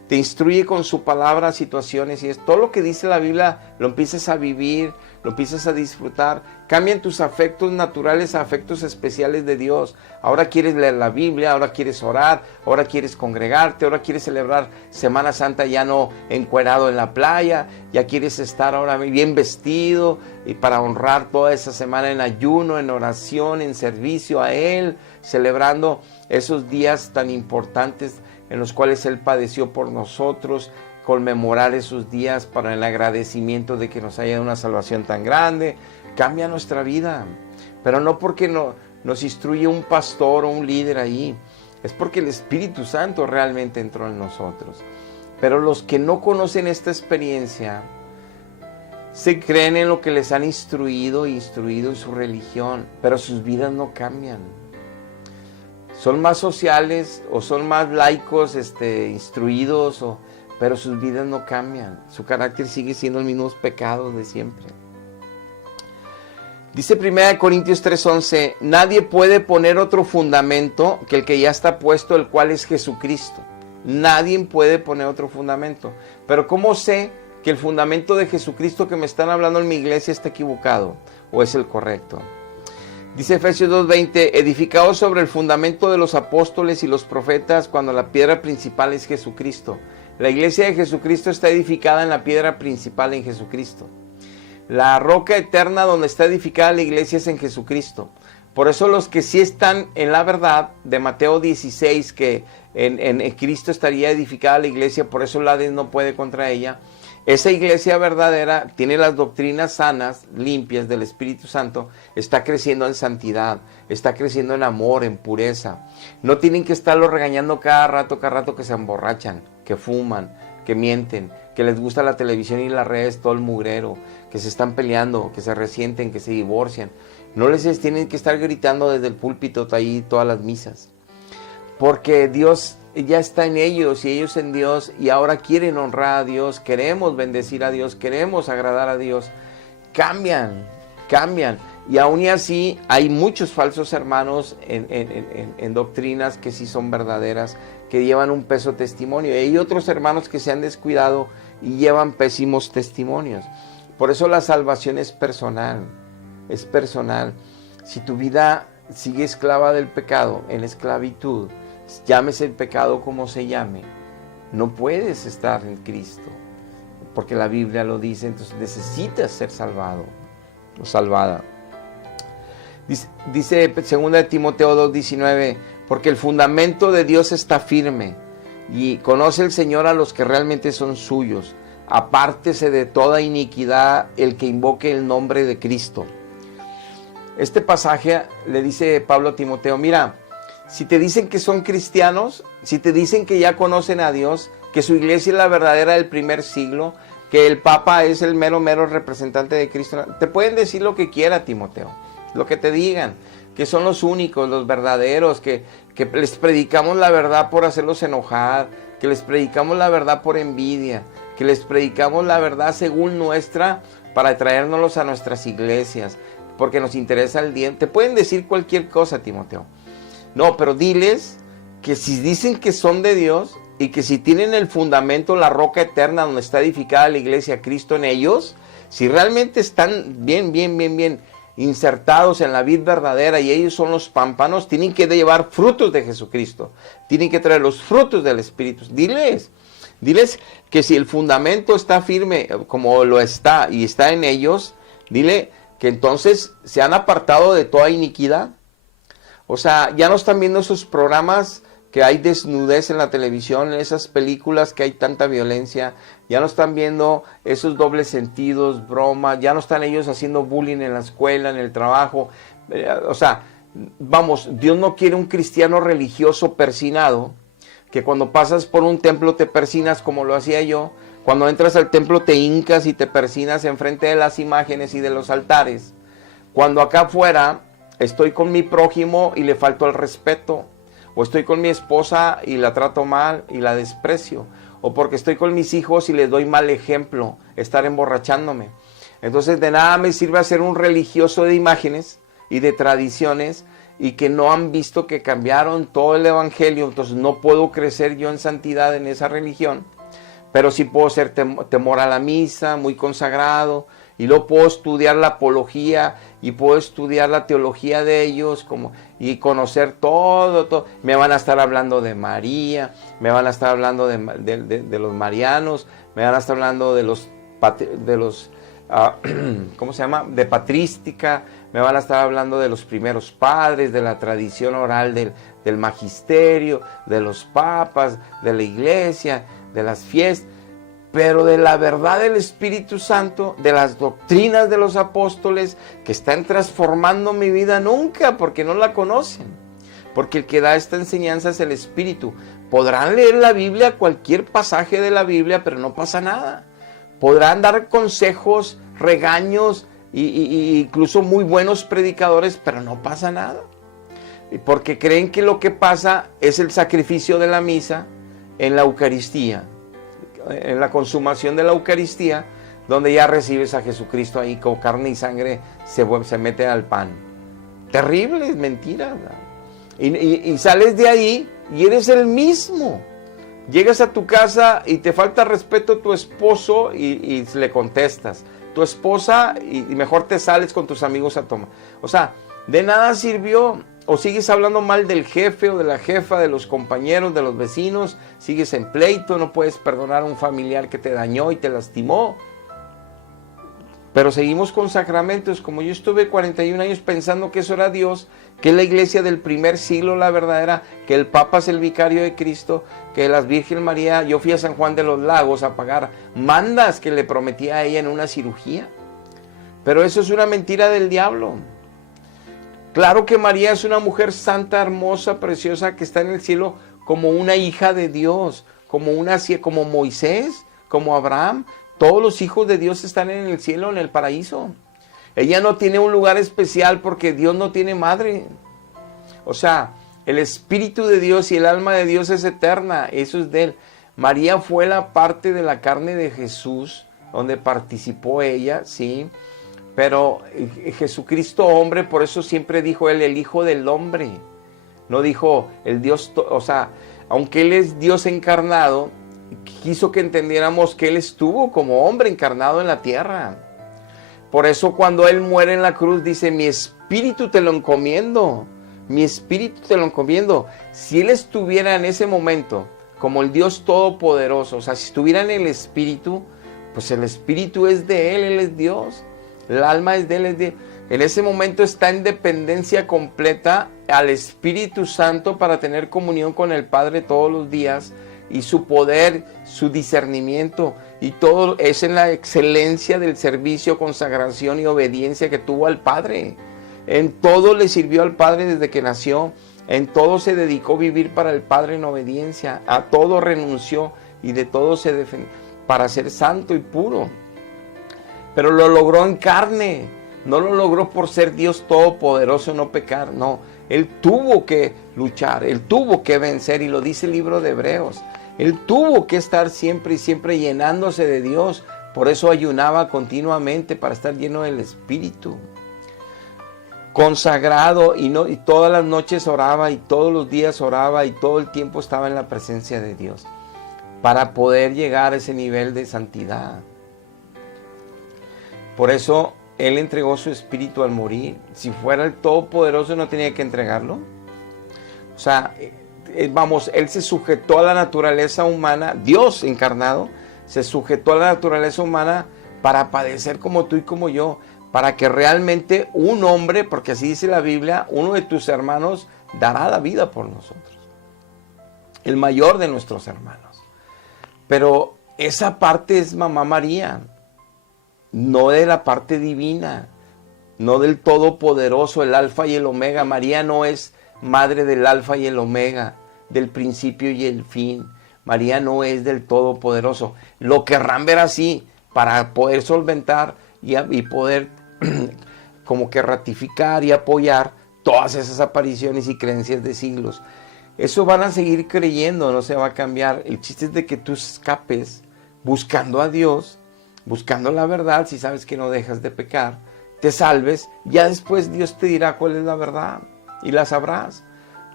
Te instruye con su palabra situaciones y es todo lo que dice la Biblia, lo empiezas a vivir, lo empiezas a disfrutar. Cambian tus afectos naturales a afectos especiales de Dios. Ahora quieres leer la Biblia, ahora quieres orar, ahora quieres congregarte, ahora quieres celebrar Semana Santa ya no encuerado en la playa, ya quieres estar ahora bien vestido y para honrar toda esa semana en ayuno, en oración, en servicio a Él, celebrando esos días tan importantes en los cuales Él padeció por nosotros, conmemorar esos días para el agradecimiento de que nos haya dado una salvación tan grande. Cambia nuestra vida, pero no porque nos instruye un pastor o un líder ahí, es porque el Espíritu Santo realmente entró en nosotros. Pero los que no conocen esta experiencia, se creen en lo que les han instruido en su religión, pero sus vidas no cambian. Son más sociales o son más laicos, instruidos, pero sus vidas no cambian. Su carácter sigue siendo los mismos pecados de siempre. Dice 1 Corintios 3:11, nadie puede poner otro fundamento que el que ya está puesto, el cual es Jesucristo. Nadie puede poner otro fundamento. Pero ¿cómo sé que el fundamento de Jesucristo que me están hablando en mi iglesia está equivocado o es el correcto? Dice Efesios 2:20, edificados sobre el fundamento de los apóstoles y los profetas, cuando la piedra principal es Jesucristo. La iglesia de Jesucristo está edificada en la piedra principal, en Jesucristo. La roca eterna donde está edificada la iglesia es en Jesucristo. Por eso los que sí están en la verdad de Mateo 16, que en Cristo estaría edificada la iglesia, por eso el Hades no puede contra ella. Esa iglesia verdadera tiene las doctrinas sanas, limpias del Espíritu Santo, está creciendo en santidad, está creciendo en amor, en pureza. No tienen que estarlo regañando cada rato que se emborrachan, que fuman, que mienten, que les gusta la televisión y las redes, todo el mugrero, que se están peleando, que se resienten, que se divorcian. No les tienen que estar gritando desde el púlpito ahí todas las misas, porque Dios ya está en ellos y ellos en Dios, y ahora quieren honrar a Dios, queremos bendecir a Dios, queremos agradar a Dios. Cambian, y aún y así hay muchos falsos hermanos en doctrinas que sí son verdaderas, que llevan un peso testimonio, y hay otros hermanos que se han descuidado y llevan pésimos testimonios. Por eso la salvación es personal, es personal. Si tu vida sigue esclava del pecado, en esclavitud, llámese el pecado como se llame, no puedes estar en Cristo, porque la Biblia lo dice. Entonces necesitas ser salvado o salvada. Dice 2 Timoteo 2:19, porque el fundamento de Dios está firme y conoce el Señor a los que realmente son suyos. Apártese de toda iniquidad el que invoque el nombre de Cristo. Este pasaje le dice Pablo a Timoteo, mira, si te dicen que son cristianos, si te dicen que ya conocen a Dios, que su iglesia es la verdadera del primer siglo, que el Papa es el mero representante de Cristo, te pueden decir lo que quiera, Timoteo, lo que te digan, que son los únicos, los verdaderos, que les predicamos la verdad por hacerlos enojar, que les predicamos la verdad por envidia, que les predicamos la verdad según nuestra para traérnoslos a nuestras iglesias, porque nos interesa el día. Te pueden decir cualquier cosa, Timoteo. No, pero diles que si dicen que son de Dios y que si tienen el fundamento, la roca eterna donde está edificada la iglesia, Cristo en ellos, si realmente están bien insertados en la vid verdadera y ellos son los pámpanos, tienen que llevar frutos de Jesucristo, tienen que traer los frutos del Espíritu. Diles que si el fundamento está firme como lo está y está en ellos, dile que entonces se han apartado de toda iniquidad. O sea, ya no están viendo esos programas que hay desnudez en la televisión, en esas películas que hay tanta violencia, ya no están viendo esos dobles sentidos, bromas, ya no están ellos haciendo bullying en la escuela, en el trabajo. O sea, vamos, Dios no quiere un cristiano religioso persinado, que cuando pasas por un templo te persinas como lo hacía yo, cuando entras al templo te hincas y te persinas enfrente de las imágenes y de los altares, cuando acá afuera estoy con mi prójimo y le falto el respeto, o estoy con mi esposa y la trato mal y la desprecio, o porque estoy con mis hijos y les doy mal ejemplo, estar emborrachándome. Entonces de nada me sirve ser un religioso de imágenes y de tradiciones y que no han visto que cambiaron todo el evangelio. Entonces no puedo crecer yo en santidad en esa religión, pero sí puedo ser temor a la misa, muy consagrado, y luego puedo estudiar la apología y puedo estudiar la teología de ellos y conocer todo. Me van a estar hablando de María, me van a estar hablando de los marianos, me van a estar hablando de los ¿cómo se llama? De patrística, me van a estar hablando de los primeros padres, de la tradición oral del magisterio, de los papas, de la iglesia, de las fiestas, pero de la verdad del Espíritu Santo, de las doctrinas de los apóstoles que están transformando mi vida nunca, porque no la conocen. Porque el que da esta enseñanza es el Espíritu. Podrán leer la Biblia, cualquier pasaje de la Biblia, pero no pasa nada. Podrán dar consejos, regaños, incluso muy buenos predicadores, pero no pasa nada. Porque creen que lo que pasa es el sacrificio de la misa en la Eucaristía, en la consumación de la Eucaristía, donde ya recibes a Jesucristo ahí con carne y sangre, se mete al pan. Terrible, es mentira. Y sales de ahí y eres el mismo. Llegas a tu casa y te falta respeto a tu esposo y le contestas. Tu esposa y mejor te sales con tus amigos a tomar. O sea, de nada sirvió. O sigues hablando mal del jefe o de la jefa, de los compañeros, de los vecinos. Sigues en pleito, no puedes perdonar a un familiar que te dañó y te lastimó. Pero seguimos con sacramentos. Como yo estuve 41 años pensando que eso era Dios, que es la iglesia del primer siglo, la verdadera, que el Papa es el vicario de Cristo, que la Virgen María, yo fui a San Juan de los Lagos a pagar mandas que le prometía a ella en una cirugía. Pero eso es una mentira del diablo. Claro que María es una mujer santa, hermosa, preciosa, que está en el cielo como una hija de Dios, como Moisés, como Abraham. Todos los hijos de Dios están en el cielo, en el paraíso. Ella no tiene un lugar especial porque Dios no tiene madre. O sea, el Espíritu de Dios y el alma de Dios es eterna, eso es de Él. María fue la parte de la carne de Jesús, donde participó ella, sí. Pero Jesucristo hombre, por eso siempre dijo Él, el Hijo del Hombre. No dijo el Dios, o sea, aunque Él es Dios encarnado, quiso que entendiéramos que Él estuvo como hombre encarnado en la tierra. Por eso cuando Él muere en la cruz dice, mi espíritu te lo encomiendo, mi espíritu te lo encomiendo. Si Él estuviera en ese momento como el Dios todopoderoso, o sea, si estuviera en el espíritu, pues el espíritu es de Él es Dios. El alma es de Él, es de Él. En ese momento está en dependencia completa al Espíritu Santo para tener comunión con el Padre todos los días, y su poder, su discernimiento, y todo es en la excelencia del servicio, consagración y obediencia que tuvo al Padre. En todo le sirvió al Padre desde que nació, en todo se dedicó a vivir para el Padre en obediencia, a todo renunció y de todo se defendió para ser santo y puro. Pero lo logró en carne, no lo logró por ser Dios todopoderoso, no pecar, no. Él tuvo que luchar, Él tuvo que vencer, y lo dice el libro de Hebreos. Él tuvo que estar siempre y siempre llenándose de Dios, por eso ayunaba continuamente para estar lleno del Espíritu. Consagrado, y todas las noches oraba, y todos los días oraba, y todo el tiempo estaba en la presencia de Dios, para poder llegar a ese nivel de santidad. Por eso Él entregó su espíritu al morir. Si fuera el Todopoderoso, ¿no tenía que entregarlo? O sea, vamos, Él se sujetó a la naturaleza humana, Dios encarnado, se sujetó a la naturaleza humana para padecer como tú y como yo, para que realmente un hombre, porque así dice la Biblia, uno de tus hermanos dará la vida por nosotros. El mayor de nuestros hermanos. Pero esa parte es Mamá María, no de la parte divina, no del Todopoderoso, el Alfa y el Omega. María no es madre del Alfa y el Omega, del principio y el fin. María no es del Todopoderoso. Lo querrán ver así para poder solventar y poder como que ratificar y apoyar todas esas apariciones y creencias de siglos. Eso van a seguir creyendo, no se va a cambiar. El chiste es de que tú escapes buscando a Dios, buscando la verdad. Si sabes que no dejas de pecar, te salves, ya después Dios te dirá cuál es la verdad y la sabrás.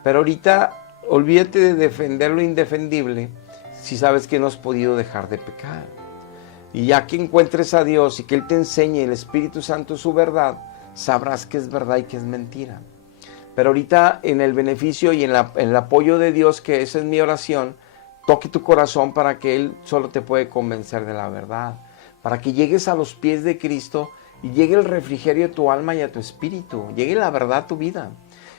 Pero ahorita olvídate de defender lo indefendible si sabes que no has podido dejar de pecar. Y ya que encuentres a Dios y que Él te enseñe el Espíritu Santo su verdad, sabrás que es verdad y que es mentira. Pero ahorita en el beneficio y en el apoyo de Dios, que esa es mi oración, toque tu corazón para que Él solo te puede convencer de la verdad. Para que llegues a los pies de Cristo y llegue el refrigerio a tu alma y a tu espíritu. Llegue la verdad a tu vida.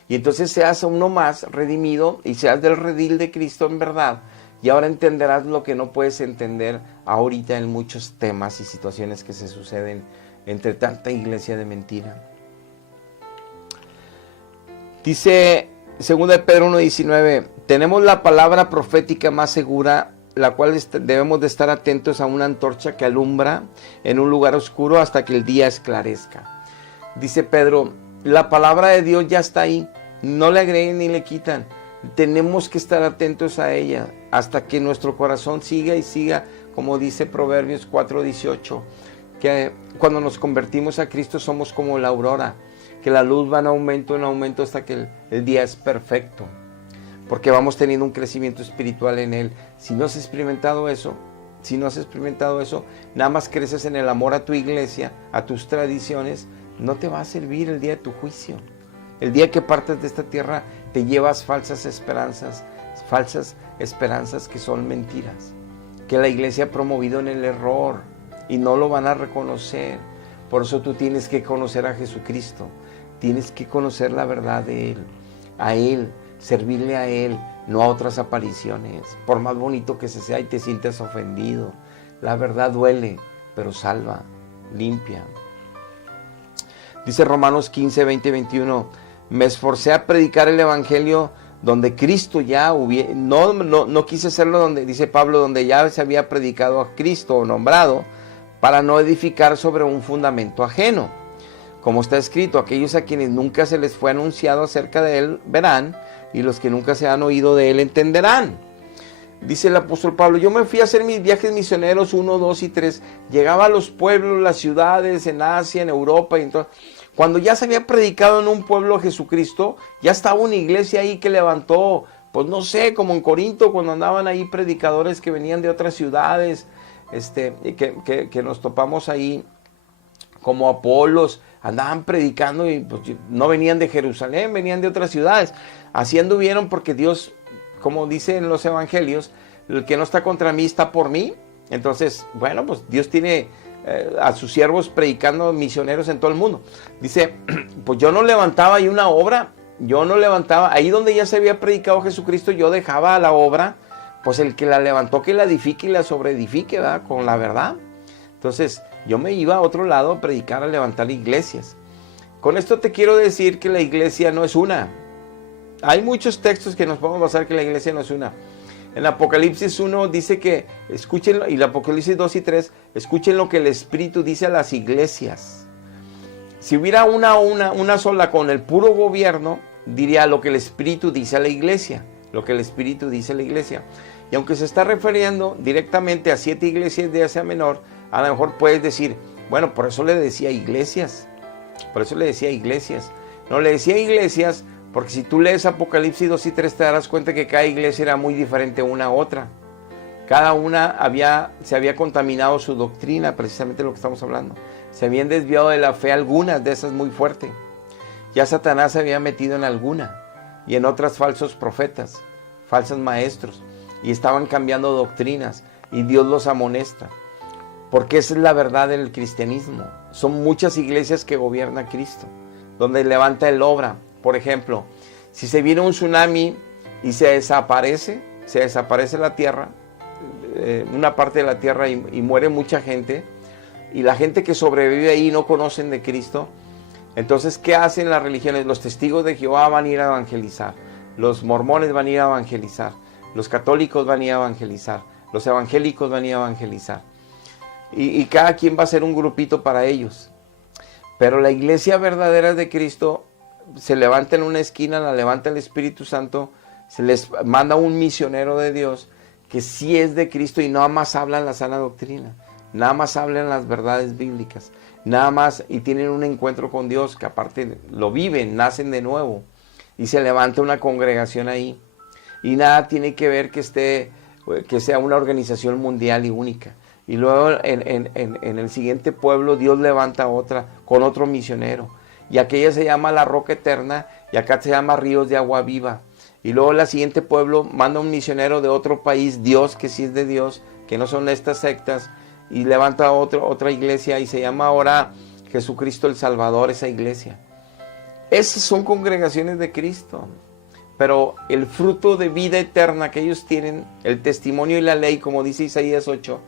Y entonces seas uno más redimido y seas del redil de Cristo en verdad. Y ahora entenderás lo que no puedes entender ahorita en muchos temas y situaciones que se suceden entre tanta iglesia de mentira. Dice 2 Pedro 1:19, tenemos la palabra profética más segura, la cual debemos de estar atentos a una antorcha que alumbra en un lugar oscuro hasta que el día esclarezca. Dice Pedro, la palabra de Dios ya está ahí, no le agreguen ni le quitan. Tenemos que estar atentos a ella hasta que nuestro corazón siga y siga, como dice Proverbios 4:18, que cuando nos convertimos a Cristo somos como la aurora, que la luz va en aumento hasta que el día es perfecto, porque vamos teniendo un crecimiento espiritual en Él. Si no has experimentado eso, nada más creces en el amor a tu iglesia, a tus tradiciones, no te va a servir el día de tu juicio. El día que partas de esta tierra te llevas falsas esperanzas que son mentiras, que la iglesia ha promovido en el error y no lo van a reconocer. Por eso tú tienes que conocer a Jesucristo, tienes que conocer la verdad de Él, a Él, servirle a Él, no a otras apariciones. Por más bonito que se sea y te sientes ofendido, la verdad duele, pero salva, limpia. Dice Romanos 15, 20, 21, me esforcé a predicar el evangelio donde Cristo ya hubiera, no quise hacerlo donde, dice Pablo, donde ya se había predicado a Cristo o nombrado, para no edificar sobre un fundamento ajeno. Como está escrito, aquellos a quienes nunca se les fue anunciado acerca de Él verán, y los que nunca se han oído de Él entenderán. Dice el apóstol Pablo, yo me fui a hacer mis viajes misioneros 1, 2 y 3, llegaba a los pueblos, las ciudades, en Asia, en Europa, y entonces, cuando ya se había predicado en un pueblo Jesucristo, ya estaba una iglesia ahí que levantó, pues no sé, como en Corinto, cuando andaban ahí predicadores que venían de otras ciudades, que nos topamos ahí, como Apolos, andaban predicando y pues, no venían de Jerusalén, venían de otras ciudades. Así anduvieron porque Dios, como dice en los evangelios, el que no está contra mí está por mí. Entonces, bueno, pues Dios tiene a sus siervos predicando, misioneros en todo el mundo. Dice, pues yo no levantaba ahí una obra, ahí donde ya se había predicado Jesucristo, yo dejaba la obra, pues el que la levantó, que la edifique y la sobreedifique, ¿verdad? Con la verdad. Entonces, yo me iba a otro lado a predicar, a levantar iglesias. Con esto te quiero decir que la iglesia no es una. Hay muchos textos que nos podemos basar que la iglesia no es una. En Apocalipsis 1 dice que, escuchen, y el Apocalipsis 2 y 3, escuchen lo que el Espíritu dice a las iglesias. Si hubiera una sola con el puro gobierno, diría lo que el Espíritu dice a la iglesia. Lo que el Espíritu dice a la iglesia. Y aunque se está refiriendo directamente a 7 iglesias de Asia Menor, a lo mejor puedes decir, bueno, por eso le decía iglesias. No le decía iglesias porque si tú lees Apocalipsis 2 y 3 te darás cuenta que cada iglesia era muy diferente una a otra. Cada una se había contaminado su doctrina, precisamente lo que estamos hablando. Se habían desviado de la fe algunas de esas muy fuerte. Ya Satanás se había metido en alguna y en otras falsos profetas, falsos maestros, y estaban cambiando doctrinas y Dios los amonesta. Porque esa es la verdad del cristianismo. Son muchas iglesias que gobierna Cristo, donde levanta el obra. Por ejemplo, si se viene un tsunami y se desaparece la tierra, una parte de la tierra y muere mucha gente, y la gente que sobrevive ahí no conocen de Cristo, entonces, ¿qué hacen las religiones? Los testigos de Jehová van a ir a evangelizar, los mormones van a ir a evangelizar, los católicos van a ir a evangelizar, los evangélicos van a ir a evangelizar. Y cada quien va a ser un grupito para ellos. Pero la iglesia verdadera de Cristo se levanta en una esquina, la levanta el Espíritu Santo, se les manda un misionero de Dios que sí es de Cristo y nada más hablan la sana doctrina, nada más hablan las verdades bíblicas, nada más, y tienen un encuentro con Dios, que aparte lo viven, nacen de nuevo, y se levanta una congregación ahí. Y nada tiene que ver que sea una organización mundial y única. Y luego en el siguiente pueblo Dios levanta otra con otro misionero. Y aquella se llama La Roca Eterna y acá se llama Ríos de Agua Viva. Y luego el siguiente pueblo manda un misionero de otro país, Dios, que sí es de Dios, que no son estas sectas, y levanta otra iglesia y se llama ahora Jesucristo el Salvador, esa iglesia. Esas son congregaciones de Cristo. Pero el fruto de vida eterna que ellos tienen, el testimonio y la ley, como dice Isaías 8,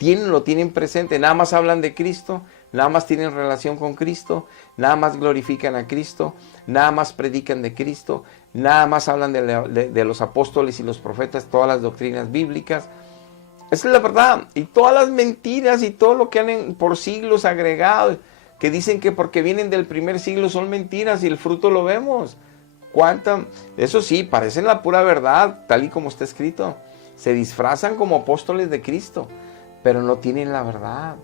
lo tienen presente. Nada más hablan de Cristo, nada más tienen relación con Cristo, nada más glorifican a Cristo, nada más predican de Cristo, nada más hablan de los apóstoles y los profetas, todas las doctrinas bíblicas. Esa es la verdad. Y todas las mentiras y todo lo que han por siglos agregado, que dicen que porque vienen del primer siglo son mentiras y el fruto lo vemos. Eso sí, parecen la pura verdad, tal y como está escrito. Se disfrazan como apóstoles de Cristo, pero no tienen la verdad.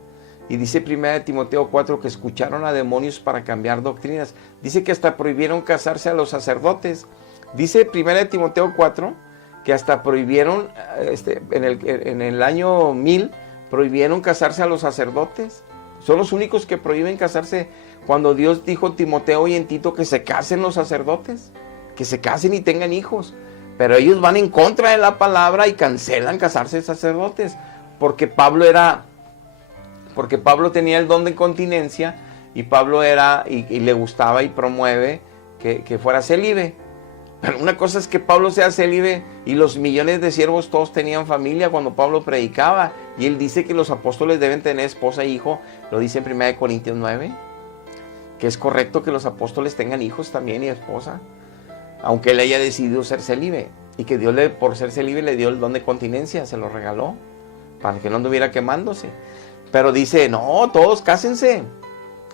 Y dice 1 Timoteo 4 que escucharon a demonios para cambiar doctrinas. Dice que hasta prohibieron casarse a los sacerdotes. Dice 1 Timoteo 4 que hasta prohibieron, en el año 1000, prohibieron casarse a los sacerdotes. Son los únicos que prohíben casarse, cuando Dios dijo en Timoteo y en Tito que se casen los sacerdotes, que se casen y tengan hijos. Pero ellos van en contra de la palabra y cancelan casarse sacerdotes, porque Pablo tenía el don de continencia, y Pablo y le gustaba y promueve que fuera célibe. Pero una cosa es que Pablo sea célibe y los millones de siervos todos tenían familia cuando Pablo predicaba. Y él dice que los apóstoles deben tener esposa e hijo. Lo dice en 1 Corintios 9. Que es correcto que los apóstoles tengan hijos también y esposa. Aunque él haya decidido ser célibe. Y que Dios por ser célibe le dio el don de continencia. Se lo regaló. Para que no anduviera quemándose. Pero dice, no, todos cásense.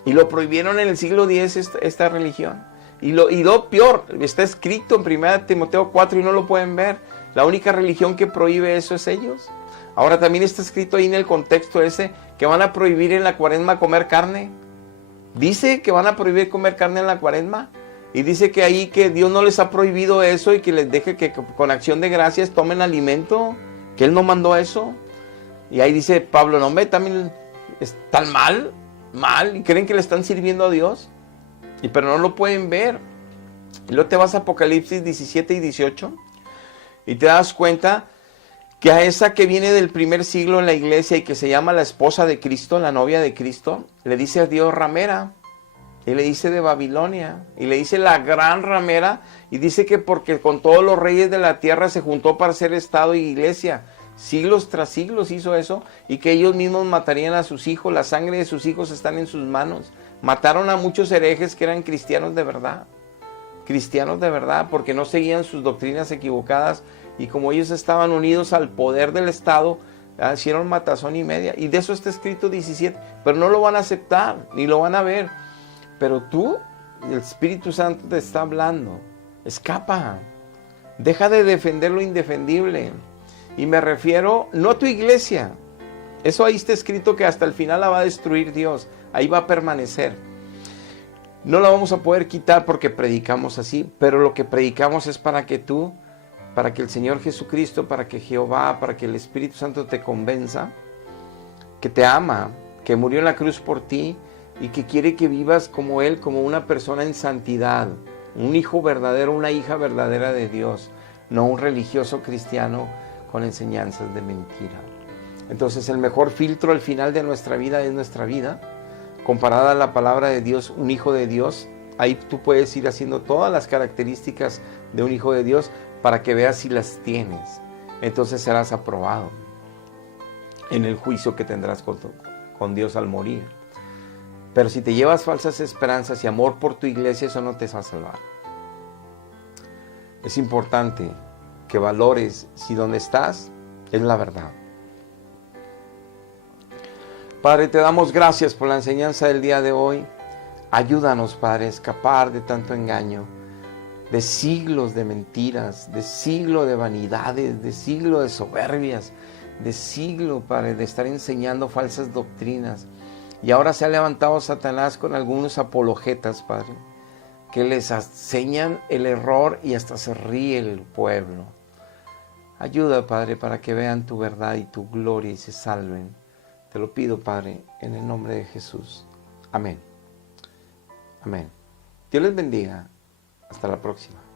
Y lo prohibieron en el siglo X esta religión. Y lo peor, está escrito en 1 Timoteo 4 y no lo pueden ver. La única religión que prohíbe eso es ellos. Ahora también está escrito ahí en el contexto ese que van a prohibir en la cuaresma comer carne. Dice que van a prohibir comer carne en la cuaresma. Y dice que ahí que Dios no les ha prohibido eso y que les deje que con acción de gracias tomen alimento. Que Él no mandó eso. Y ahí dice Pablo, no, también están mal. Y creen que le están sirviendo a Dios. Pero no lo pueden ver. Y luego te vas a Apocalipsis 17 y 18 y te das cuenta que a esa que viene del primer siglo en la iglesia y que se llama la esposa de Cristo, la novia de Cristo, le dice a Dios ramera, y le dice de Babilonia, y le dice la gran ramera, y dice que porque con todos los reyes de la tierra se juntó para ser Estado y iglesia. Siglos tras siglos hizo eso, y que ellos mismos matarían a sus hijos, la sangre de sus hijos están en sus manos. Mataron a muchos herejes que eran cristianos de verdad, porque no seguían sus doctrinas equivocadas, y como ellos estaban unidos al poder del Estado, hicieron matazón y media. Y de eso está escrito 17, pero no lo van a aceptar, ni lo van a ver. Pero tú, el Espíritu Santo te está hablando, escapa, deja de defender lo indefendible. Y me refiero no a tu iglesia, eso ahí está escrito que hasta el final la va a destruir Dios, ahí va a permanecer. No la vamos a poder quitar porque predicamos así, pero lo que predicamos es para que el Señor Jesucristo, para que Jehová, para que el Espíritu Santo te convenza, que te ama, que murió en la cruz por ti, y que quiere que vivas como Él, como una persona en santidad, un hijo verdadero, una hija verdadera de Dios, no un religioso cristiano con enseñanzas de mentira. Entonces el mejor filtro al final de nuestra vida es nuestra vida, comparada a la palabra de Dios, un hijo de Dios. Ahí tú puedes ir haciendo todas las características de un hijo de Dios para que veas si las tienes. Entonces serás aprobado en el juicio que tendrás con Dios al morir. Pero si te llevas falsas esperanzas y amor por tu iglesia, eso no te va a salvar. Es importante que valores si donde estás es la verdad. Padre, te damos gracias por la enseñanza del día de hoy. Ayúdanos, Padre, a escapar de tanto engaño, de siglos de mentiras, de siglo de vanidades, de siglo de soberbias, de siglo, Padre, de estar enseñando falsas doctrinas. Y ahora se ha levantado Satanás con algunos apologetas, Padre, que les enseñan el error y hasta se ríe el pueblo. Ayuda, Padre, para que vean tu verdad y tu gloria y se salven. Te lo pido, Padre, en el nombre de Jesús. Amén. Amén. Dios les bendiga. Hasta la próxima.